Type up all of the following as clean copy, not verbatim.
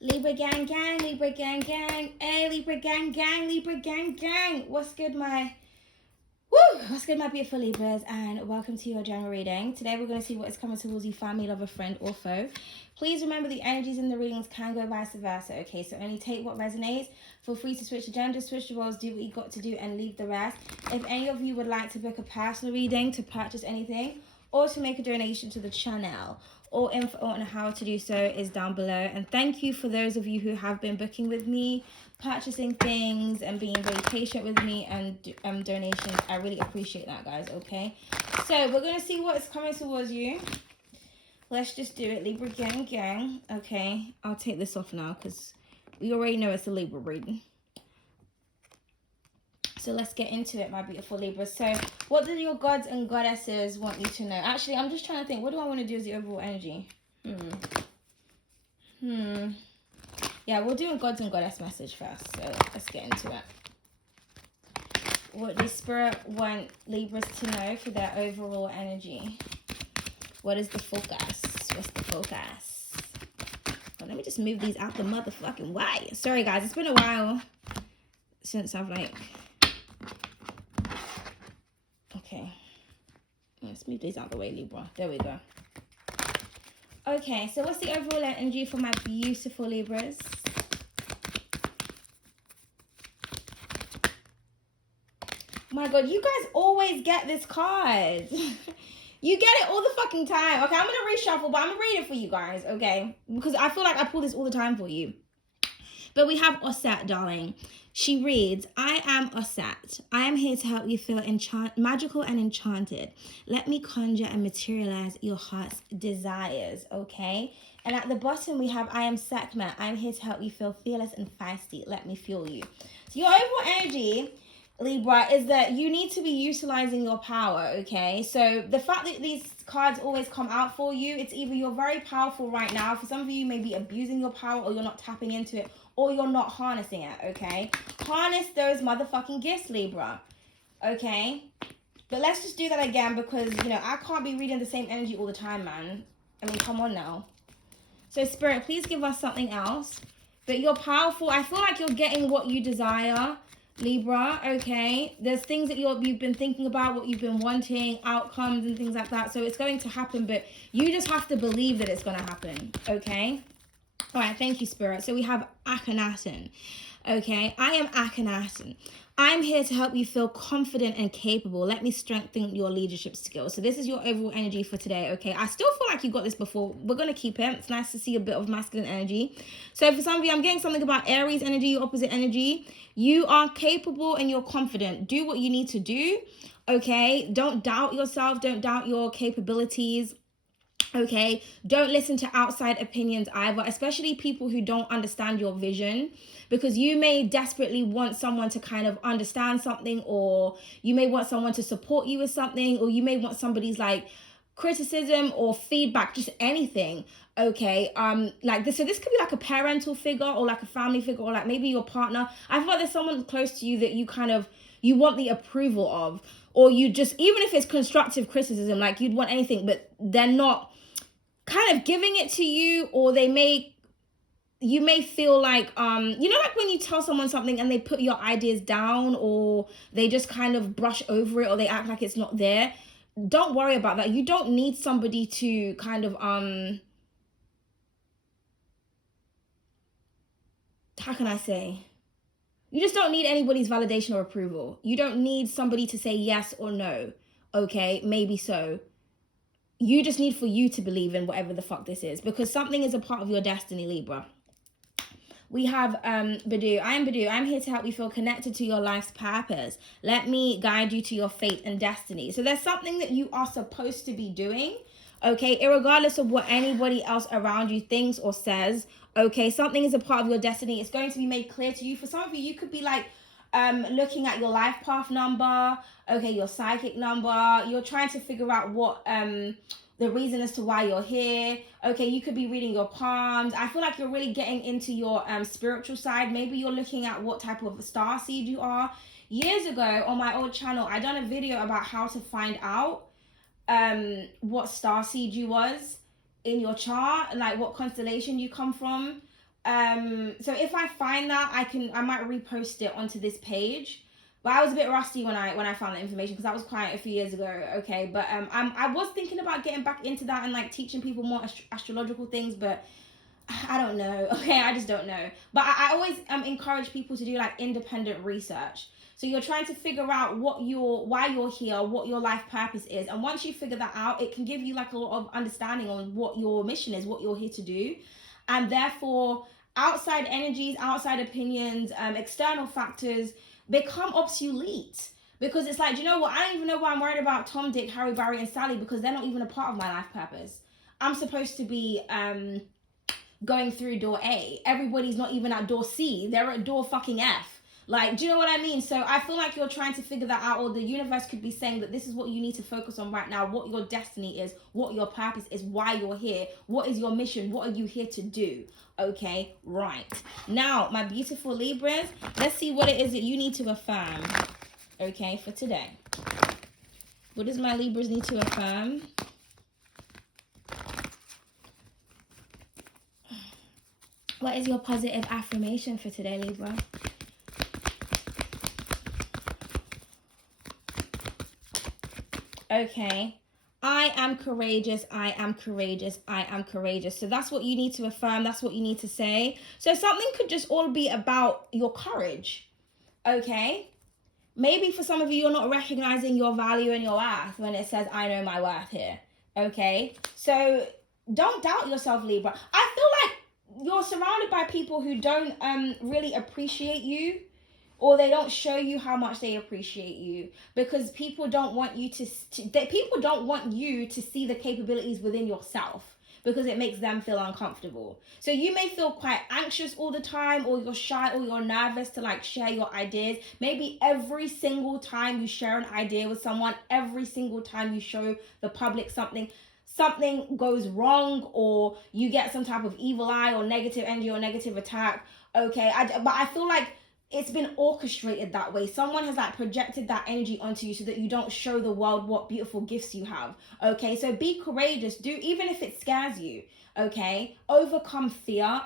Libra gang gang, Libra gang gang, hey Libra gang gang, Libra gang gang. What's good, my what's good, my beautiful Libras, and welcome to your general reading. Today we're going to see what is coming towards you, family, lover, friend, or foe. Please remember the energies in the readings can go vice versa, okay? So only take what resonates. Feel free to switch the gender, switch the roles, do what you got to do, and leave the rest. If any of you would like to book a personal reading, to purchase anything, or to make a donation to the channel, all info on how to do so is down below. And thank you for those of you who have been booking with me, purchasing things, and being very patient with me, and donations. I really appreciate that, guys, okay? So we're going to see what is coming towards you. Let's just do it, Libra gang gang. Okay, I'll take this off now because we already know it's a Libra reading. So let's get into it, my beautiful Libra. So what do your gods and goddesses want you to know? Actually, I'm just trying to think. What do I want to do as the overall energy? Yeah, we'll do a gods and goddess message first. So let's get into it. What does Spirit want Libras to know for their overall energy? What is the focus? What's the focus? Well, let me just move these out the motherfucking way. Sorry, guys. It's been a while since I've, Okay. Let's move these out the way, Libra. There we go. Okay, so what's the overall energy for my beautiful Libras? My God, you guys always get this card. You get it all the fucking time. Okay, I'm going to reshuffle, but I'm going to read it for you guys, okay? Because I feel like I pull this all the time for you. But we have Osset, darling. She reads, I am Osset. I am here to help you feel magical and enchanted. Let me conjure and materialize your heart's desires, okay? And at the bottom, we have, I am Sekhmet. I'm here to help you feel fearless and feisty. Let me fuel you. So your overall energy, Libra, is that you need to be utilizing your power, okay? So the fact that these cards always come out for you, it's either you're very powerful right now. For some of you, you may be abusing your power, or you're not tapping into it, or you're not harnessing it, okay? Harness those motherfucking gifts, Libra, okay? But let's just do that again because, you know, I can't be reading the same energy all the time, man. I mean, come on now. So, Spirit, please give us something else. But you're powerful. I feel like you're getting what you desire, Libra, okay? There's things that you've been thinking about, what you've been wanting, outcomes and things like that. So it's going to happen, but you just have to believe that it's going to happen, okay? All right, thank you, Spirit. So we have Akhenaten, okay? I am Akhenaten. I'm here to help you feel confident and capable. Let me strengthen your leadership skills. So this is your overall energy for today, okay? I still feel like you got this before. We're going to keep it. It's nice to see a bit of masculine energy. So for some of you, I'm getting something about Aries energy, opposite energy. You are capable and you're confident. Do what you need to do, okay? Don't doubt yourself. Don't doubt your capabilities. Okay, don't listen to outside opinions either, especially people who don't understand your vision, because you may desperately want someone to kind of understand something, or you may want someone to support you with something, or you may want somebody's criticism or feedback, just anything. Okay, like this, so this could be like a parental figure or like a family figure, or like maybe your partner. I feel like there's someone close to you that you want the approval of, or you just, even if it's constructive criticism, like you'd want anything, but they're not kind of giving it to you, or you may feel like, like when you tell someone something and they put your ideas down, or they just kind of brush over it, or they act like it's not there. Don't worry about that. You don't need somebody to kind of, how can I say? You just don't need anybody's validation or approval. You don't need somebody to say yes or no. Okay, maybe so. You just need for you to believe in whatever the fuck this is, because something is a part of your destiny, Libra. We have Badu. I am Badu. I'm here to help you feel connected to your life's purpose. Let me guide you to your fate and destiny. So there's something that you are supposed to be doing, okay, irregardless of what anybody else around you thinks or says, okay? Something is a part of your destiny. It's going to be made clear to you. For some of you, you could be like, looking at your life path number, okay, your psychic number. You're trying to figure out what the reason as to why you're here. Okay, you could be reading your palms. I feel like you're really getting into your spiritual side. Maybe you're looking at what type of star seed you are. Years ago on my old channel, I done a video about how to find out what star seed you was in your chart, like what constellation you come from. So if I find that, I might repost it onto this page. But I was a bit rusty when I found the information, because that was quite a few years ago. Okay, but I was thinking about getting back into that and like teaching people more astrological things, but I don't know. Okay, I just don't know. But I always encourage people to do like independent research. So you're trying to figure out why you're here, what your life purpose is, and once you figure that out, it can give you like a lot of understanding on what your mission is, what you're here to do, and therefore outside energies, outside opinions, external factors become obsolete. Because it's like, do you know what? I don't even know why I'm worried about Tom, Dick, Harry, Barry, and Sally, because they're not even a part of my life purpose. I'm supposed to be going through door A. Everybody's not even at door C. They're at door fucking F. Like, do you know what I mean? So I feel like you're trying to figure that out, or the universe could be saying that this is what you need to focus on right now, what your destiny is, what your purpose is, why you're here, what is your mission, what are you here to do? Okay, right. Now, my beautiful Libras, let's see what it is that you need to affirm, okay, for today. What does my Libras need to affirm? What is your positive affirmation for today, Libra? Okay. I am courageous. I am courageous. I am courageous. So that's what you need to affirm. That's what you need to say. So something could just all be about your courage. Okay. Maybe for some of you, you're not recognizing your value and your worth when it says, I know my worth here. Okay. So don't doubt yourself, Libra. I feel like you're surrounded by people who don't really appreciate you, or they don't show you how much they appreciate you, because people don't want you to see the capabilities within yourself, because it makes them feel uncomfortable. So you may feel quite anxious all the time, or you're shy, or you're nervous to like share your ideas. Maybe every single time you share an idea with someone, every single time you show the public something goes wrong, or you get some type of evil eye or negative energy or negative attack. Okay, but I feel like it's been orchestrated that way. Someone has like projected that energy onto you so that you don't show the world what beautiful gifts you have. Okay, so be courageous. Even if it scares you. Okay, overcome fear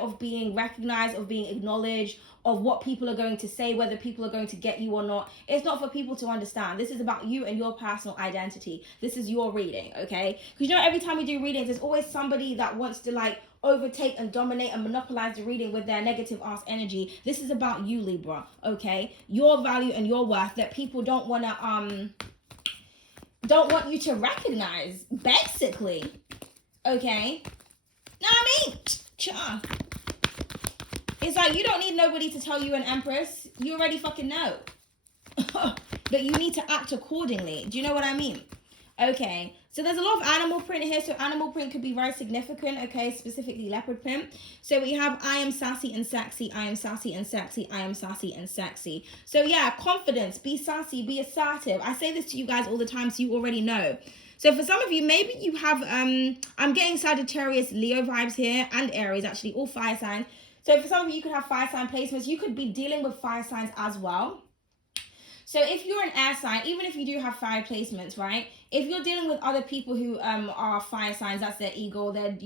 of being recognized, of being acknowledged, of what people are going to say, whether people are going to get you or not. It's not for people to understand. This is about you and your personal identity. This is your reading. Okay, because you know, every time we do readings, there's always somebody that wants to like overtake and dominate and monopolize the reading with their negative ass energy. This is about you, Libra. Okay, your value and your worth that people don't want you to recognize, basically. Okay, know what I mean? Cha. It's like you don't need nobody to tell you an empress. You already fucking know. But you need to act accordingly. Do you know what I mean? Okay, so there's a lot of animal print here. So animal print could be very significant, okay, specifically leopard print. So we have I am sassy and sexy, I am sassy and sexy, I am sassy and sexy. So yeah, confidence, be sassy, be assertive. I say this to you guys all the time, so you already know. So for some of you, maybe you have, I'm getting Sagittarius, Leo vibes here, and Aries, actually, all fire signs. So for some of you, you could have fire sign placements. You could be dealing with fire signs as well. So if you're an air sign, even if you do have fire placements, right? If you're dealing with other people who are fire signs, that's their ego, they're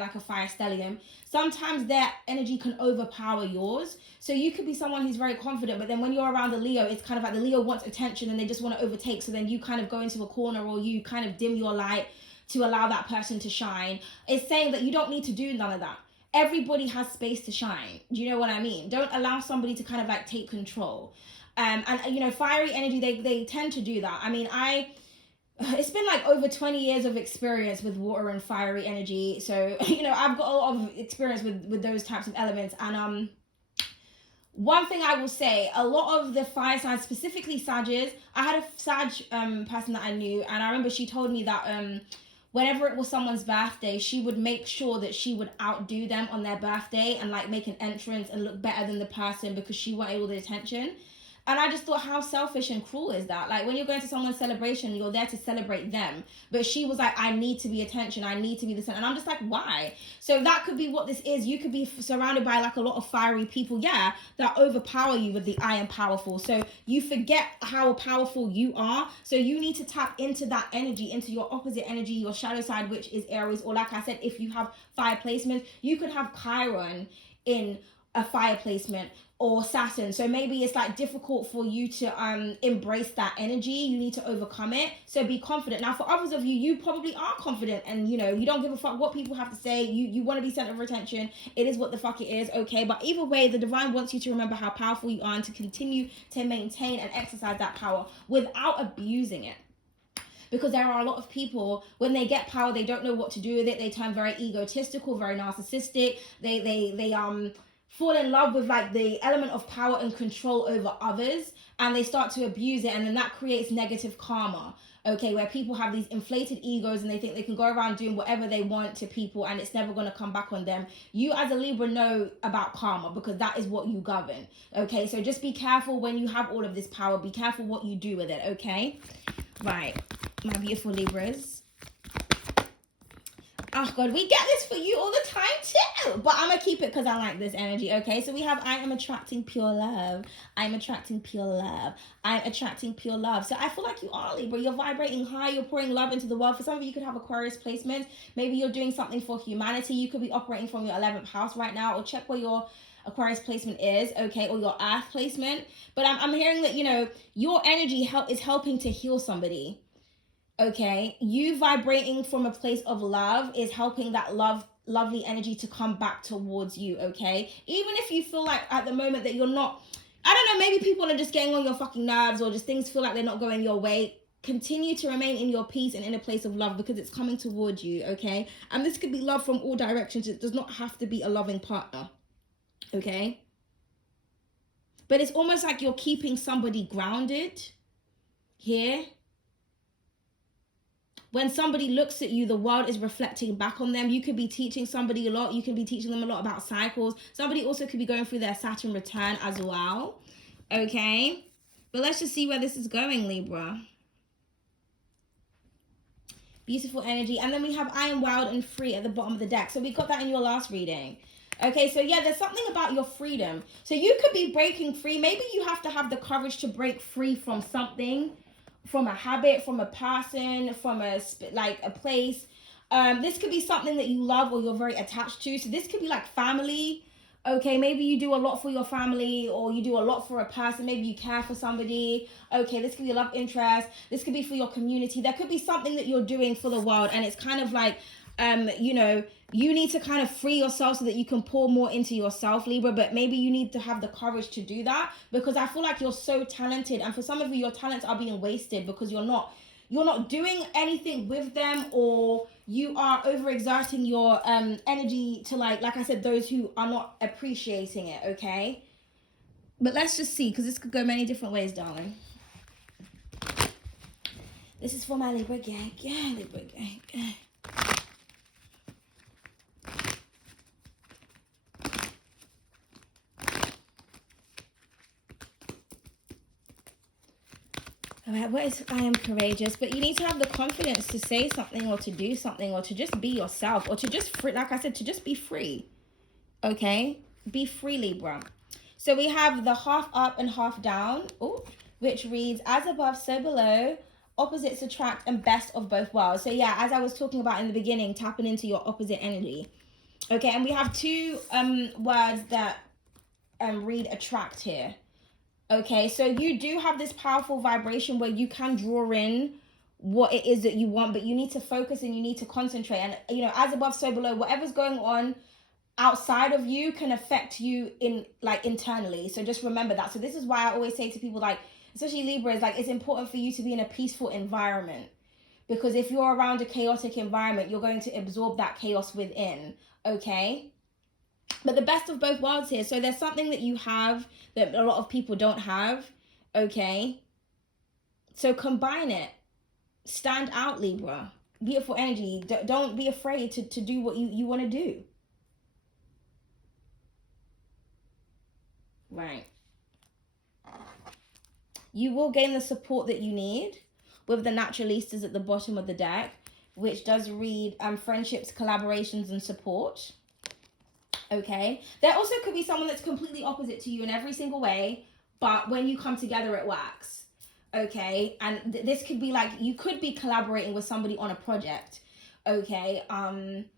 like a fire stellium. Sometimes their energy can overpower yours. So you could be someone who's very confident, but then when you're around the Leo, it's kind of like the Leo wants attention and they just want to overtake. So then you kind of go into a corner, or you kind of dim your light to allow that person to shine. It's saying that you don't need to do none of that. Everybody has space to shine. Do you know what I mean? Don't allow somebody to kind of like take control. And you know, fiery energy, they tend to do that. I mean, it's been like over 20 years of experience with water and fiery energy. So, you know, I've got a lot of experience with those types of elements. And one thing I will say, a lot of the fire signs, specifically Sages, I had a Sag person that I knew, and I remember she told me that whenever it was someone's birthday, she would make sure that she would outdo them on their birthday and like make an entrance and look better than the person, because she wanted all the attention. And I just thought, how selfish and cruel is that? Like, when you're going to someone's celebration, you're there to celebrate them. But she was like, I need to be attention. I need to be the center. And I'm just like, why? So that could be what this is. You could be surrounded by like a lot of fiery people, yeah, that overpower you with the I am powerful. So you forget how powerful you are. So you need to tap into that energy, into your opposite energy, your shadow side, which is Aries. Or like I said, if you have fire placements, you could have Chiron in a fire placement, or Saturn. So maybe it's like difficult for you to embrace that energy. You need to overcome it. So be confident. Now for others of you, you probably are confident, and you know, you don't give a fuck what people have to say. You want to be center of attention. It is what the fuck it is, okay? But either way, the divine wants you to remember how powerful you are and to continue to maintain and exercise that power without abusing it. Because there are a lot of people, when they get power, they don't know what to do with it. They turn very egotistical, very narcissistic. They fall in love with like the element of power and control over others, and they start to abuse it, and then that creates negative karma, okay, where people have these inflated egos and they think they can go around doing whatever they want to people and it's never going to come back on them. You as a Libra know about karma, because that is what you govern, okay? So just be careful when you have all of this power. Be careful what you do with it, okay? Right, my beautiful Libras. Oh God, we get this for you all the time too. But I'm going to keep it because I like this energy, okay? So we have, I am attracting pure love. I'm attracting pure love. I'm attracting pure love. So I feel like you are Libra. You're vibrating high. You're pouring love into the world. For some of you, you could have Aquarius placements. Maybe you're doing something for humanity. You could be operating from your 11th house right now, or check where your Aquarius placement is, okay, or your earth placement. But I'm hearing that, you know, your energy is helping to heal somebody. Okay, you vibrating from a place of love is helping that lovely energy to come back towards you, okay? Even if you feel like at the moment that you're not, I don't know, maybe people are just getting on your fucking nerves, or just things feel like they're not going your way. Continue to remain in your peace and in a place of love, because it's coming towards you, okay? And this could be love from all directions. It does not have to be a loving partner, okay? But it's almost like you're keeping somebody grounded here. When somebody looks at you, the world is reflecting back on them. You could be teaching somebody a lot. You can be teaching them a lot about cycles. Somebody also could be going through their Saturn return as well. Okay? But let's just see where this is going, Libra. Beautiful energy. And then we have I am wild and free at the bottom of the deck. So we got that in your last reading. Okay, so yeah, there's something about your freedom. So you could be breaking free. Maybe you have to have the courage to break free from something, from a habit, from a person, from a place. This could be something that you love or you're very attached to. So this could be like family. Okay, maybe you do a lot for your family, or you do a lot for a person. Maybe you care for somebody. Okay, this could be a love interest. This could be for your community. There could be something that you're doing for the world, and it's kind of like, you know, you need to kind of free yourself so that you can pour more into yourself, Libra. But maybe you need to have the courage to do that, because I feel like you're so talented, and for some of you, your talents are being wasted because you're not doing anything with them, or you are overexerting your energy to like I said, those who are not appreciating it, okay? But let's just see, because this could go many different ways, darling. This is for my Libra gang. Yeah, Libra gang. Alright, what is I am courageous? But you need to have the confidence to say something, or to do something, or to just be yourself, or to just free, like I said, to just be free. Okay? Be free, Libra. So we have the half up and half down, which reads, as above, so below, opposites attract, and best of both worlds. So yeah, as I was talking about in the beginning, tapping into your opposite energy. Okay, and we have two words that read attract here. Okay, so you do have this powerful vibration where you can draw in what it is that you want, but you need to focus and you need to concentrate. And, you know, as above, so below, whatever's going on outside of you can affect you in like internally. So just remember that. So this is why I always say to people, like, especially Libras, like, it's important for you to be in a peaceful environment, because if you're around a chaotic environment, you're going to absorb that chaos within. Okay, but the best of both worlds here. So there's something that you have that a lot of people don't have. Okay, so combine it. Stand out, Libra. Beautiful energy. Don't be afraid to do what you want to do. Right. You will gain the support that you need with the naturalistas at the bottom of the deck, which does read friendships, collaborations, and support. Okay. There also could be someone that's completely opposite to you in every single way, but when you come together, it works. Okay. And this could be like, you could be collaborating with somebody on a project. Okay. I'm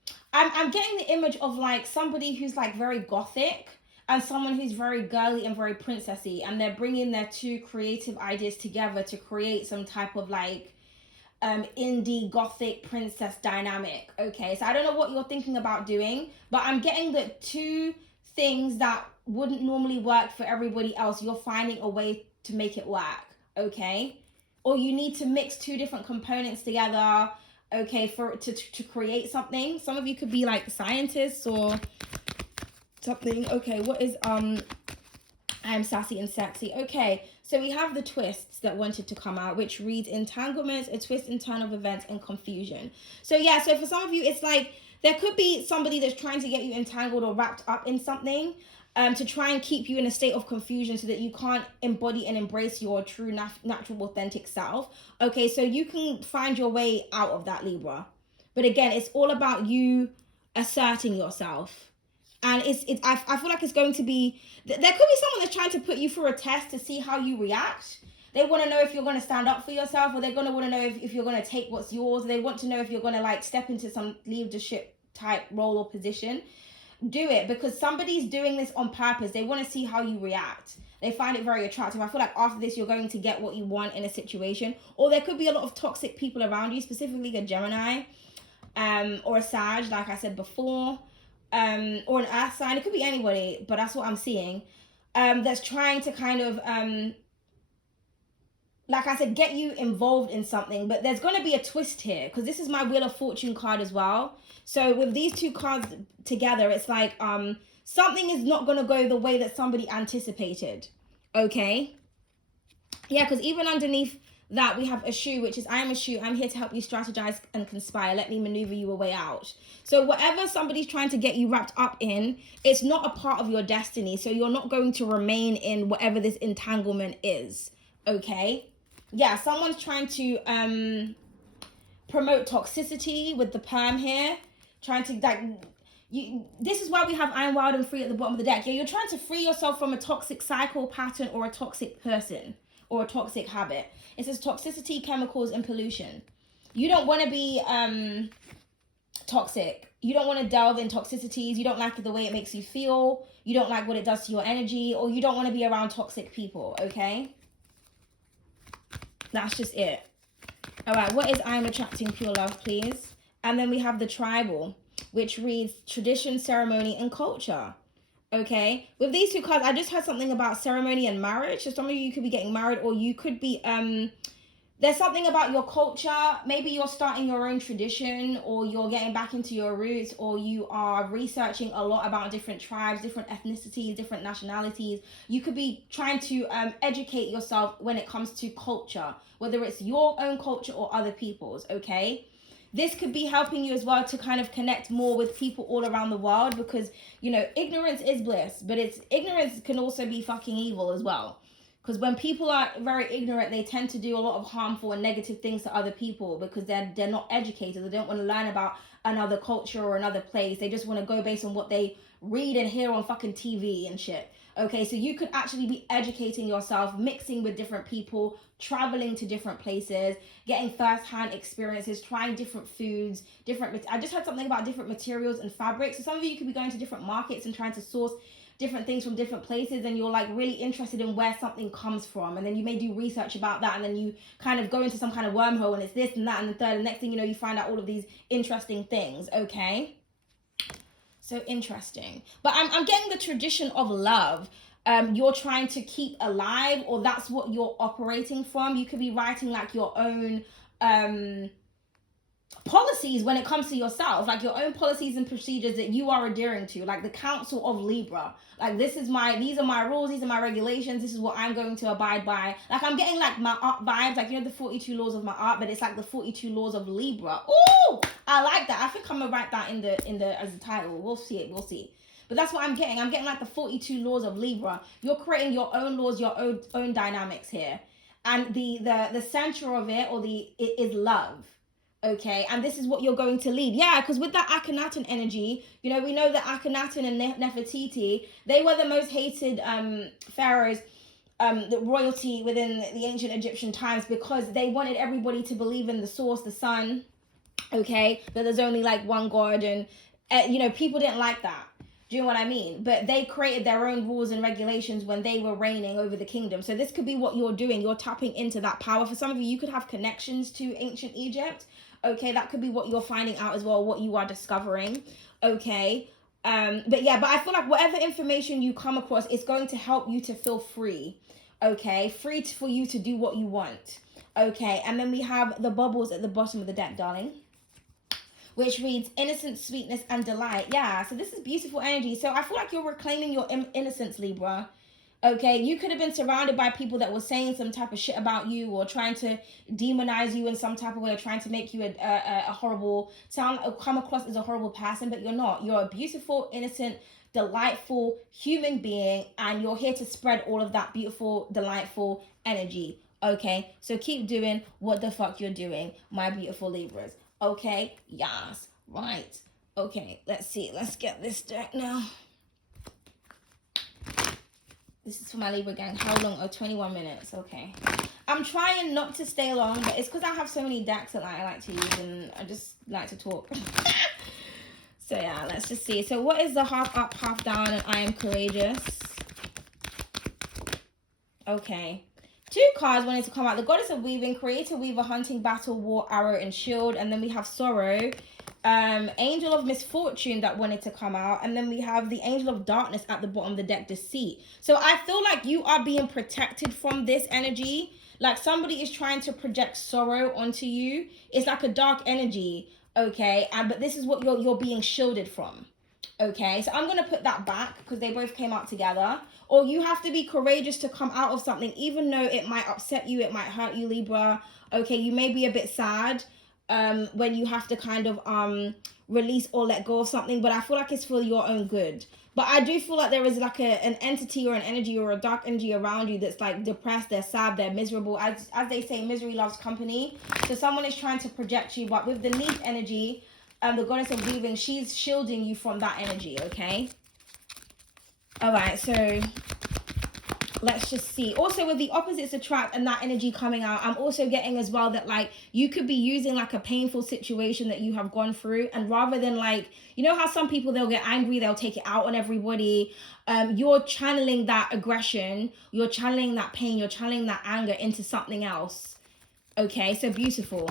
getting the image of like somebody who's like very gothic and someone who's very girly and very princessy, and they're bringing their two creative ideas together to create some type of like indie gothic princess dynamic. Okay, so I don't know what you're thinking about doing, but I'm getting the two things that wouldn't normally work for everybody else, you're finding a way to make it work. Okay, or you need to mix two different components together, okay, for to create something. Some of you could be like scientists or something. Okay, what is I'm sassy and sexy. Okay, so we have the twists that wanted to come out, which reads entanglements, a twist in turn of events, and confusion. So yeah, so for some of you, it's like there could be somebody that's trying to get you entangled or wrapped up in something to try and keep you in a state of confusion so that you can't embody and embrace your true, natural, authentic self. Okay, so you can find your way out of that, Libra. But again, it's all about you asserting yourself. And I feel like it's going to be, there could be someone that's trying to put you through a test to see how you react. They want to know if you're going to stand up for yourself, or they're going to want to know if you're going to take what's yours. They want to know if you're going to like step into some leadership type role or position. Do it, because somebody's doing this on purpose. They want to see how you react. They find it very attractive. I feel like after this, you're going to get what you want in a situation. Or there could be a lot of toxic people around you, specifically a Gemini or a Sag, like I said before. Or an earth sign. It could be anybody, but that's what I'm seeing. That's trying to kind of, like I said, get you involved in something. But there's going to be a twist here, because this is my Wheel of Fortune card as well. So with these two cards together, it's like something is not going to go the way that somebody anticipated. Okay? Yeah, because even underneath that we have a shoe, which is I am a shoe. I'm here to help you strategize and conspire. Let me maneuver you a way out. So whatever somebody's trying to get you wrapped up in, it's not a part of your destiny. So you're not going to remain in whatever this entanglement is. Okay? Yeah, someone's trying to promote toxicity with the perm here. Trying to like this is why we have I'm wild and free at the bottom of the deck. Yeah, you're trying to free yourself from a toxic cycle pattern or a toxic person or a toxic habit. It says toxicity, chemicals, and pollution. You don't want to be toxic. You don't want to delve in toxicities. You don't like the way it makes you feel. You don't like what it does to your energy, or you don't want to be around toxic people, okay? That's just it. All right, what is I am attracting pure love, please? And then we have the tribal, which reads tradition, ceremony, and culture. Okay, with these two cards, I just heard something about ceremony and marriage. So some of you could be getting married, or you could be, there's something about your culture. Maybe you're starting your own tradition, or you're getting back into your roots, or you are researching a lot about different tribes, different ethnicities, different nationalities. You could be trying to educate yourself when it comes to culture, whether it's your own culture or other people's, okay? This could be helping you as well to kind of connect more with people all around the world, because, you know, ignorance is bliss, but ignorance can also be fucking evil as well. Because when people are very ignorant, they tend to do a lot of harmful and negative things to other people because they're not educated. They don't want to learn about another culture or another place. They just want to go based on what they read and hear on fucking TV and shit. Okay, so you could actually be educating yourself, mixing with different people, traveling to different places, getting first-hand experiences, trying different foods, I just heard something about different materials and fabrics. So some of you could be going to different markets and trying to source different things from different places, and you're like really interested in where something comes from, and then you may do research about that, and then you kind of go into some kind of wormhole, and it's this and that and the third, and next thing you know, you find out all of these interesting things. Okay, so interesting. But I'm getting the tradition of love. You're trying to keep alive, or that's what you're operating from. You could be writing like your own policies when it comes to yourself, like your own policies and procedures that you are adhering to, like the Council of Libra. Like these are my rules, these are my regulations, this is what I'm going to abide by. Like I'm getting like my art vibes, like, you know, the 42 laws of my art, but it's like the 42 laws of Libra. Ooh, I like that. I think I'm gonna write that in the as a title. We'll see. But that's what I'm getting. I'm getting like the 42 laws of Libra. You're creating your own laws, your own dynamics here. and the center of it, it is love. Okay, and this is what you're going to lead. Yeah, because with that Akhenaten energy, you know, we know that Akhenaten and Nefertiti, they were the most hated pharaohs, the royalty within the ancient Egyptian times, because they wanted everybody to believe in the source, the sun, okay, that there's only like one God, and you know, people didn't like that. Do you know what I mean? But they created their own rules and regulations when they were reigning over the kingdom. So this could be what you're doing. You're tapping into that power. For some of you, you could have connections to ancient Egypt. Okay, that could be what you're finding out as well, what you are discovering. Okay. But yeah, but I feel like whatever information you come across, it's going to help you to feel free. Okay, free for you to do what you want. Okay, and then we have the bubbles at the bottom of the deck, darling, which reads innocence, sweetness, and delight. Yeah, so this is beautiful energy. So I feel like you're reclaiming your innocence, Libra. Okay, you could have been surrounded by people that were saying some type of shit about you, or trying to demonize you in some type of way, or trying to make you a horrible, come across as a horrible person, but you're not. You're a beautiful, innocent, delightful human being, and you're here to spread all of that beautiful, delightful energy. Okay, so keep doing what the fuck you're doing, my beautiful Libras. Okay, yes, right. Okay, let's see. Let's get this deck now. This is for my Libra gang. How long? Oh, 21 minutes. Okay. I'm trying not to stay long, but it's because I have so many decks that I like to use, and I just like to talk. So yeah, let's just see. So what is the half up, half down, and I am courageous? Okay. 2 cards wanted to come out. The Goddess of Weaving, Creator Weaver, Hunting, Battle, War, Arrow, and Shield. And then we have Sorrow, Angel of Misfortune that wanted to come out. And then we have the Angel of Darkness at the bottom of the deck, Deceit. So I feel like you are being protected from this energy. Like somebody is trying to project sorrow onto you. It's like a dark energy, okay? But this is what you're being shielded from. Okay, so I'm going to put that back because they both came out together. Or you have to be courageous to come out of something, even though it might upset you, it might hurt you, Libra. Okay, you may be a bit sad when you have to kind of release or let go of something, but I feel like it's for your own good. But I do feel like there is like an entity or an energy or a dark energy around you that's like depressed, they're sad, they're miserable. As they say, misery loves company. So someone is trying to project you, but with the Neith energy, the Goddess of Weaving, she's shielding you from that energy, okay? All right, so let's just see. Also, with the opposites attract and that energy coming out, I'm also getting as well that like you could be using like a painful situation that you have gone through, and rather than like, you know how some people, they'll get angry, they'll take it out on everybody. You're channeling that aggression, you're channeling that pain, you're channeling that anger into something else. Okay, so beautiful.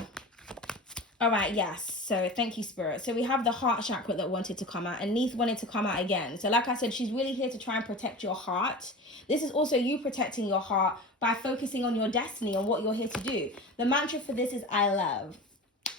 All right, yes. So thank you, Spirit. So we have the heart chakra that wanted to come out, and Neith wanted to come out again. So like I said, she's really here to try and protect your heart. This is also you protecting your heart by focusing on your destiny, on what you're here to do. The mantra for this is I love.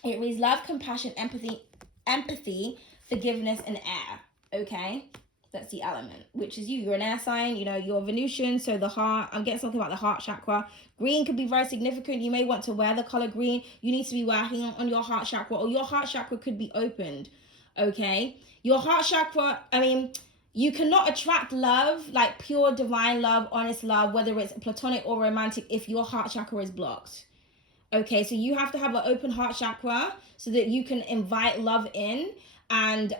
It reads love, compassion, empathy, forgiveness, and air. Okay? That's the element, which is you. You're an air sign, you know, you're Venusian, so the heart, I'm getting something about the heart chakra. Green could be very significant. You may want to wear the color green. You need to be working on your heart chakra, or your heart chakra could be opened, okay? Your heart chakra, I mean, you cannot attract love, like pure divine love, honest love, whether it's platonic or romantic, if your heart chakra is blocked. Okay, so you have to have an open heart chakra so that you can invite love in and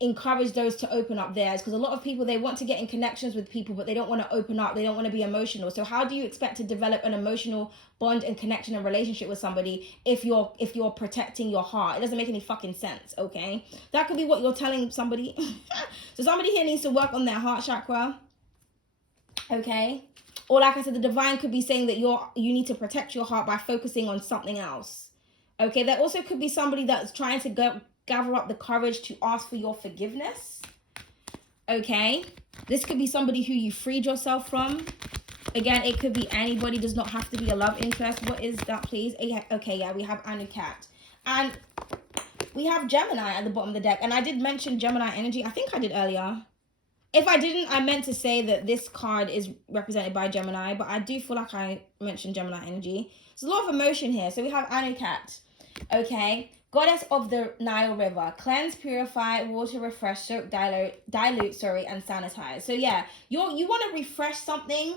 encourage those to open up theirs, because a lot of people, they want to get in connections with people, but they don't want to open up, they don't want to be emotional. So how do you expect to develop an emotional bond and connection and relationship with somebody if you're protecting your heart? It doesn't make any fucking sense. Okay, that could be what you're telling somebody. So somebody here needs to work on their heart chakra. Okay, or like I said, the divine could be saying that you need to protect your heart by focusing on something else. Okay, there also could be somebody that's trying to gather up the courage to ask for your forgiveness. Okay, this could be somebody who you freed yourself from. Again, it could be anybody, does not have to be a love interest. What is that, please? Okay, yeah, we have Anukat. And we have Gemini at the bottom of the deck. And I did mention Gemini energy. I think I did earlier. If I didn't, I meant to say that this card is represented by Gemini, but I do feel like I mentioned Gemini energy. There's a lot of emotion here. So we have Anukat. Okay. Goddess of the Nile River, cleanse, purify, water, refresh, soak, dilute, and sanitize. So yeah, you want to refresh something,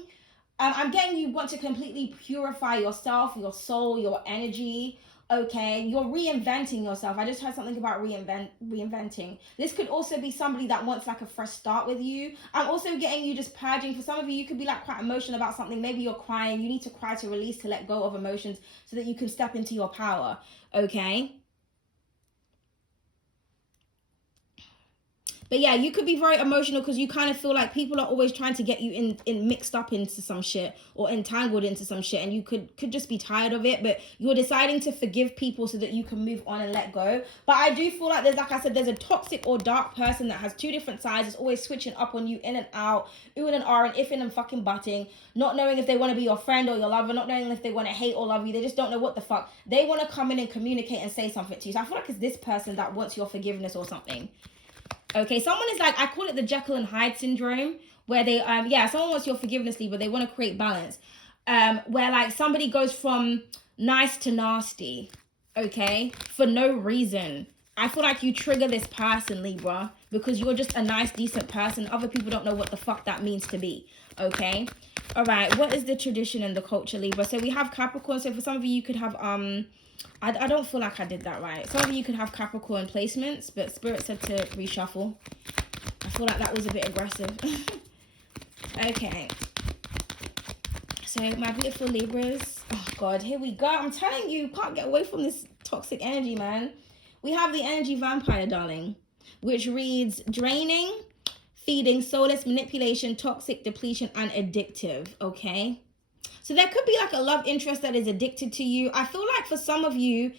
I'm getting you want to completely purify yourself, your soul, your energy. Okay, you're reinventing yourself. I just heard something about reinventing. This could also be somebody that wants like a fresh start with you. I'm also getting you just purging. For some of you, you could be like quite emotional about something. Maybe you're crying. You need to cry to release, to let go of emotions so that you can step into your power. Okay. But yeah, you could be very emotional because you kind of feel like people are always trying to get you in mixed up into some shit or entangled into some shit, and you could just be tired of it. But you're deciding to forgive people so that you can move on and let go. But I do feel like there's, like I said, there's a toxic or dark person that has two different sides. It's always switching up on you, in and out, ooh and ah and ifing and fucking butting, not knowing if they want to be your friend or your lover, not knowing if they want to hate or love you. They just don't know what the fuck. They want to come in and communicate and say something to you. So I feel like it's this person that wants your forgiveness or something. Okay, someone is like, I call it the Jekyll and Hyde syndrome, where they, someone wants your forgiveness, but they want to create balance. Where like somebody goes from nice to nasty, okay, for no reason. I feel like you trigger this person, Libra, because you're just a nice, decent person. Other people don't know what the fuck that means to be, okay? All right, what is the tradition and the culture, Libra? So we have Capricorn. So for some of you, you could have, I don't feel like I did that right. Some of you could have Capricorn placements, but Spirit said to reshuffle. I feel like that was a bit aggressive. Okay. So my beautiful Libras. Oh God, here we go. I'm telling you, can't get away from this toxic energy, man. We have the energy vampire, darling, which reads draining, feeding, soulless, manipulation, toxic, depletion, and addictive. Okay. So there could be like a love interest that is addicted to you. I feel like for some of you,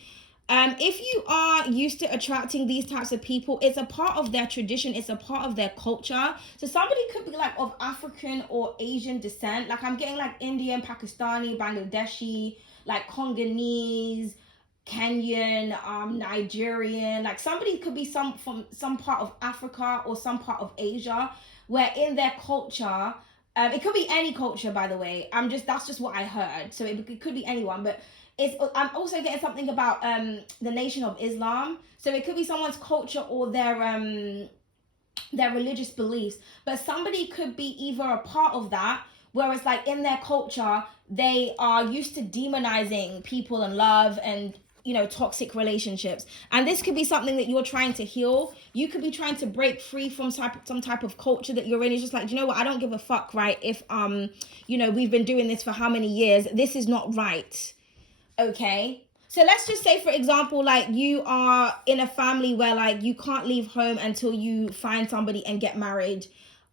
if you are used to attracting these types of people, it's a part of their tradition. It's a part of their culture. So somebody could be like of African or Asian descent. Like I'm getting like Indian, Pakistani, Bangladeshi, like Congolese, Kenyan, Nigerian. Like somebody could be from some part of Africa or some part of Asia, where in their culture, it could be any culture, by the way. That's just what I heard. So it could be anyone, but I'm also getting something about the Nation of Islam. So it could be someone's culture or their religious beliefs. But somebody could be either a part of that, whereas like in their culture, they are used to demonizing people and love and toxic relationships. And this could be something that you're trying to heal. You could be trying to break free from some type of culture that you're in. It's just like, you know what? I don't give a fuck, right? If, we've been doing this for how many years? This is not right. Okay. So let's just say, for example, like you are in a family where like you can't leave home until you find somebody and get married.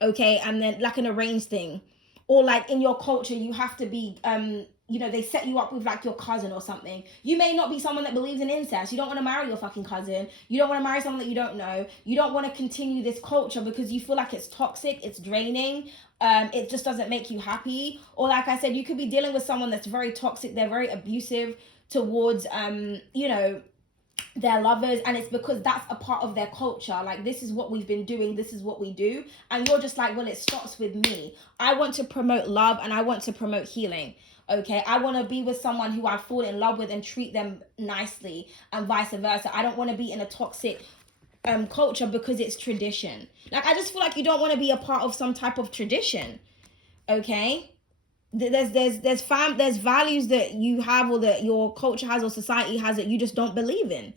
Okay. And then like an arranged thing. Or like in your culture, you have to be, they set you up with like your cousin or something. You may not be someone that believes in incest. You don't want to marry your fucking cousin. You don't want to marry someone that you don't know. You don't want to continue this culture because you feel like it's toxic, it's draining. It just doesn't make you happy. Or like I said, you could be dealing with someone that's very toxic. They're very abusive towards, their lovers, and it's because that's a part of their culture. Like, this is what we've been doing, this is what we do, and you're just like, well, it starts with me. I want to promote love and I want to promote healing. Okay, I want to be with someone who I fall in love with and treat them nicely, and vice versa. I don't want to be in a toxic culture because it's tradition. Like, I just feel like you don't want to be a part of some type of tradition. Okay, there's values that you have or that your culture has or society has that you just don't believe in.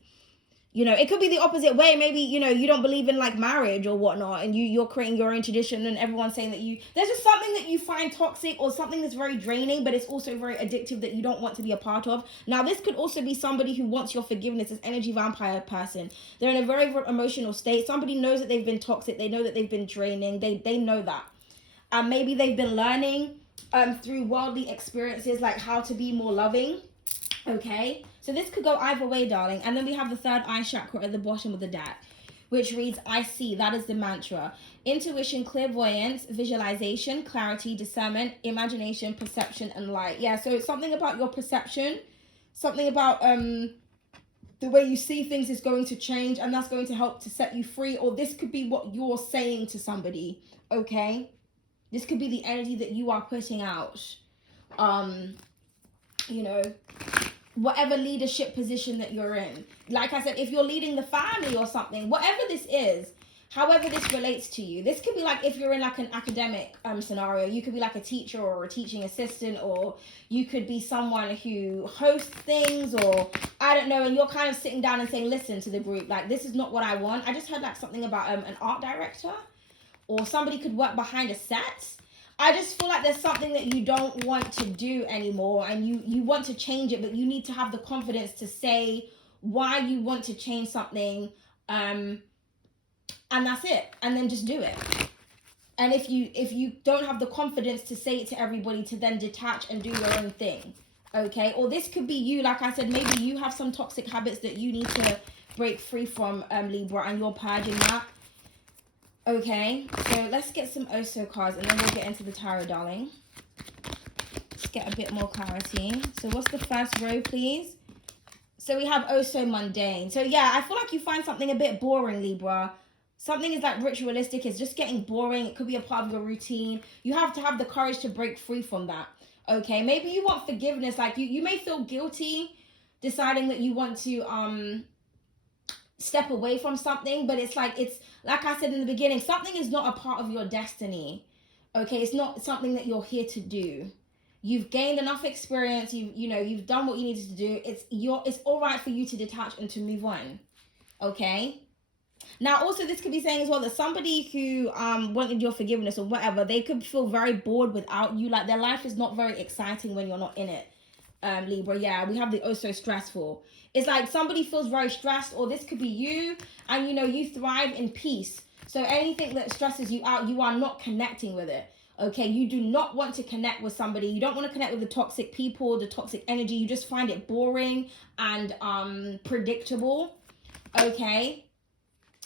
It could be the opposite way. Maybe, you don't believe in like marriage or whatnot, and you're creating your own tradition, and everyone's saying that there's just something that you find toxic or something that's very draining, but it's also very addictive that you don't want to be a part of. Now, this could also be somebody who wants your forgiveness, this energy vampire person. They're in a very, very emotional state. Somebody knows that they've been toxic. They know that they've been draining. They know that. Maybe they've been learning through worldly experiences, like how to be more loving. Okay, so this could go either way, darling. And then we have the third eye chakra at the bottom of the deck, which reads, I see. That is the mantra. Intuition, clairvoyance, visualization, clarity, discernment, imagination, perception, and light. Yeah, so it's something about your perception, something about the way you see things is going to change, and that's going to help to set you free. Or this could be what you're saying to somebody. Okay, this could be the energy that you are putting out. Whatever leadership position that you're in. Like I said, if you're leading the family or something, whatever this is, however this relates to you. This could be like if you're in like an academic scenario, you could be like a teacher or a teaching assistant, or you could be someone who hosts things, or I don't know, and you're kind of sitting down and saying, listen to the group, like this is not what I want. I just heard like something about an art director, or somebody could work behind a set. I just feel like there's something that you don't want to do anymore, and you want to change it, but you need to have the confidence to say why you want to change something, and that's it, and then just do it. And if you don't have the confidence to say it to everybody, to then detach and do your own thing, okay? Or this could be you, like I said, maybe you have some toxic habits that you need to break free from, Libra, and you're purging that. Okay, so let's get some Oso cards, and then we'll get into the tarot, darling. Let's get a bit more clarity. So what's the first row, please? So we have Oso mundane. So yeah, I feel like you find something a bit boring, Libra. Something is like ritualistic. It's just getting boring. It could be a part of your routine. You have to have the courage to break free from that. Okay, maybe you want forgiveness. Like you may feel guilty deciding that you want to step away from something, but it's like I said in the beginning, something is not a part of your destiny. Okay, it's not something that you're here to do. You've gained enough experience, you've done what you needed to do. It's all right for you to detach and to move on. Okay, now also this could be saying as well that somebody who wanted your forgiveness or whatever, they could feel very bored without you. Like their life is not very exciting when you're not in it. Libra, yeah, we have the also stressful. It's like somebody feels very stressed, or this could be you, and you thrive in peace. So anything that stresses you out, you are not connecting with it. Okay, you do not want to connect with somebody. You don't want to connect with the toxic people, the toxic energy. You just find it boring and predictable. Okay.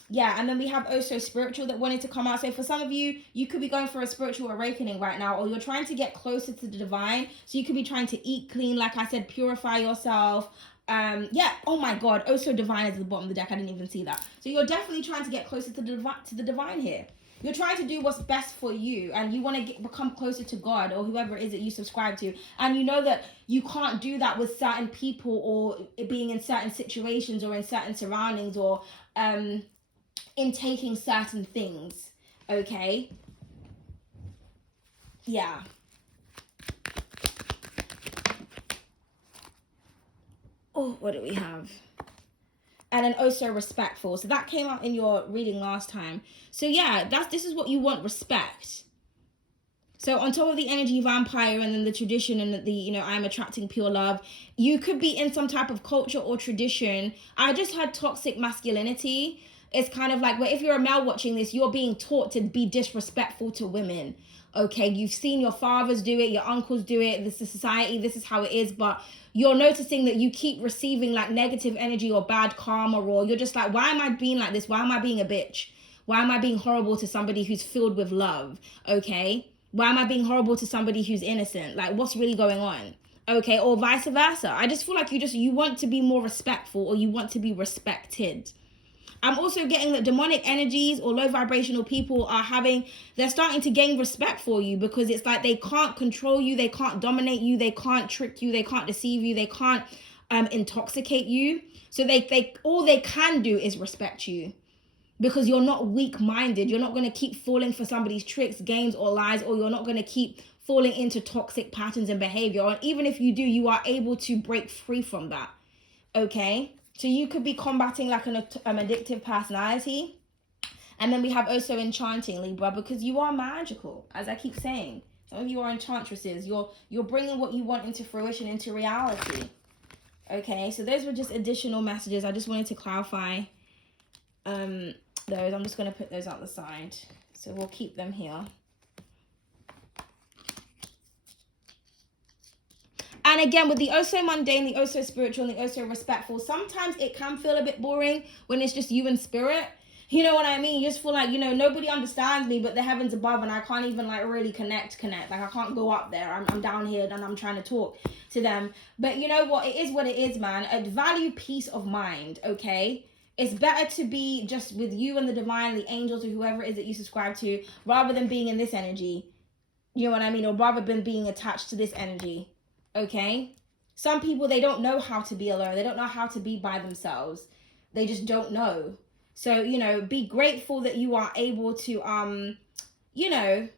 Yeah, and then we have also spiritual that wanted to come out. So for some of you, you could be going for a spiritual awakening right now, or you're trying to get closer to the divine. So you could be trying to eat clean, like I said, purify yourself. Yeah, oh my God, also divine is at the bottom of the deck. I didn't even see that. So you're definitely trying to get closer to the divine here. You're trying to do what's best for you, and you want to become closer to God or whoever it is that you subscribe to. And you know that you can't do that with certain people, or being in certain situations, or in certain surroundings, or in taking certain things. Okay, yeah. Oh, what do we have? And then also respectful. So that came out in your reading last time. So yeah, this is what you want, respect. So on top of the energy vampire and then the tradition and the I'm attracting pure love, you could be in some type of culture or tradition. I just had toxic masculinity. It's kind of like, well, if you're a male watching this, you're being taught to be disrespectful to women. Okay, you've seen your fathers do it, your uncles do it, this is society, this is how it is, but you're noticing that you keep receiving like negative energy or bad karma, or you're just like, why am I being like this? Why am I being a bitch? Why am I being horrible to somebody who's filled with love? Okay, why am I being horrible to somebody who's innocent? Like, what's really going on? Okay, or vice versa. I just feel like you want to be more respectful, or you want to be respected. I'm also getting that demonic energies or low vibrational people they're starting to gain respect for you, because it's like they can't control you, they can't dominate you, they can't trick you, they can't deceive you, they can't intoxicate you. So they all they can do is respect you, because you're not weak-minded. You're not going to keep falling for somebody's tricks, games, or lies, or you're not going to keep falling into toxic patterns and behavior. And even if you do, you are able to break free from that. Okay? So you could be combating like an addictive personality. And then we have also enchanting, Libra, because you are magical, as I keep saying. Some of you are enchantresses. You're bringing what you want into fruition, into reality. Okay, so those were just additional messages. I just wanted to clarify those. I'm just going to put those out the side. So we'll keep them here. And again, with the also mundane, the also spiritual, and the also respectful, sometimes it can feel a bit boring when it's just you and spirit. You know what I mean? You just feel like, nobody understands me but the heavens above, and I can't even like really connect. Like I can't go up there. I'm down here and I'm trying to talk to them. But you know what? It is what it is, man. I value peace of mind, okay? It's better to be just with you and the divine, the angels, or whoever it is that you subscribe to, rather than being in this energy. You know what I mean? Or rather than being attached to this energy. Okay, some people, they don't know how to be alone. They don't know how to be by themselves. They just don't know. So, you know, be grateful that you are able to, you know,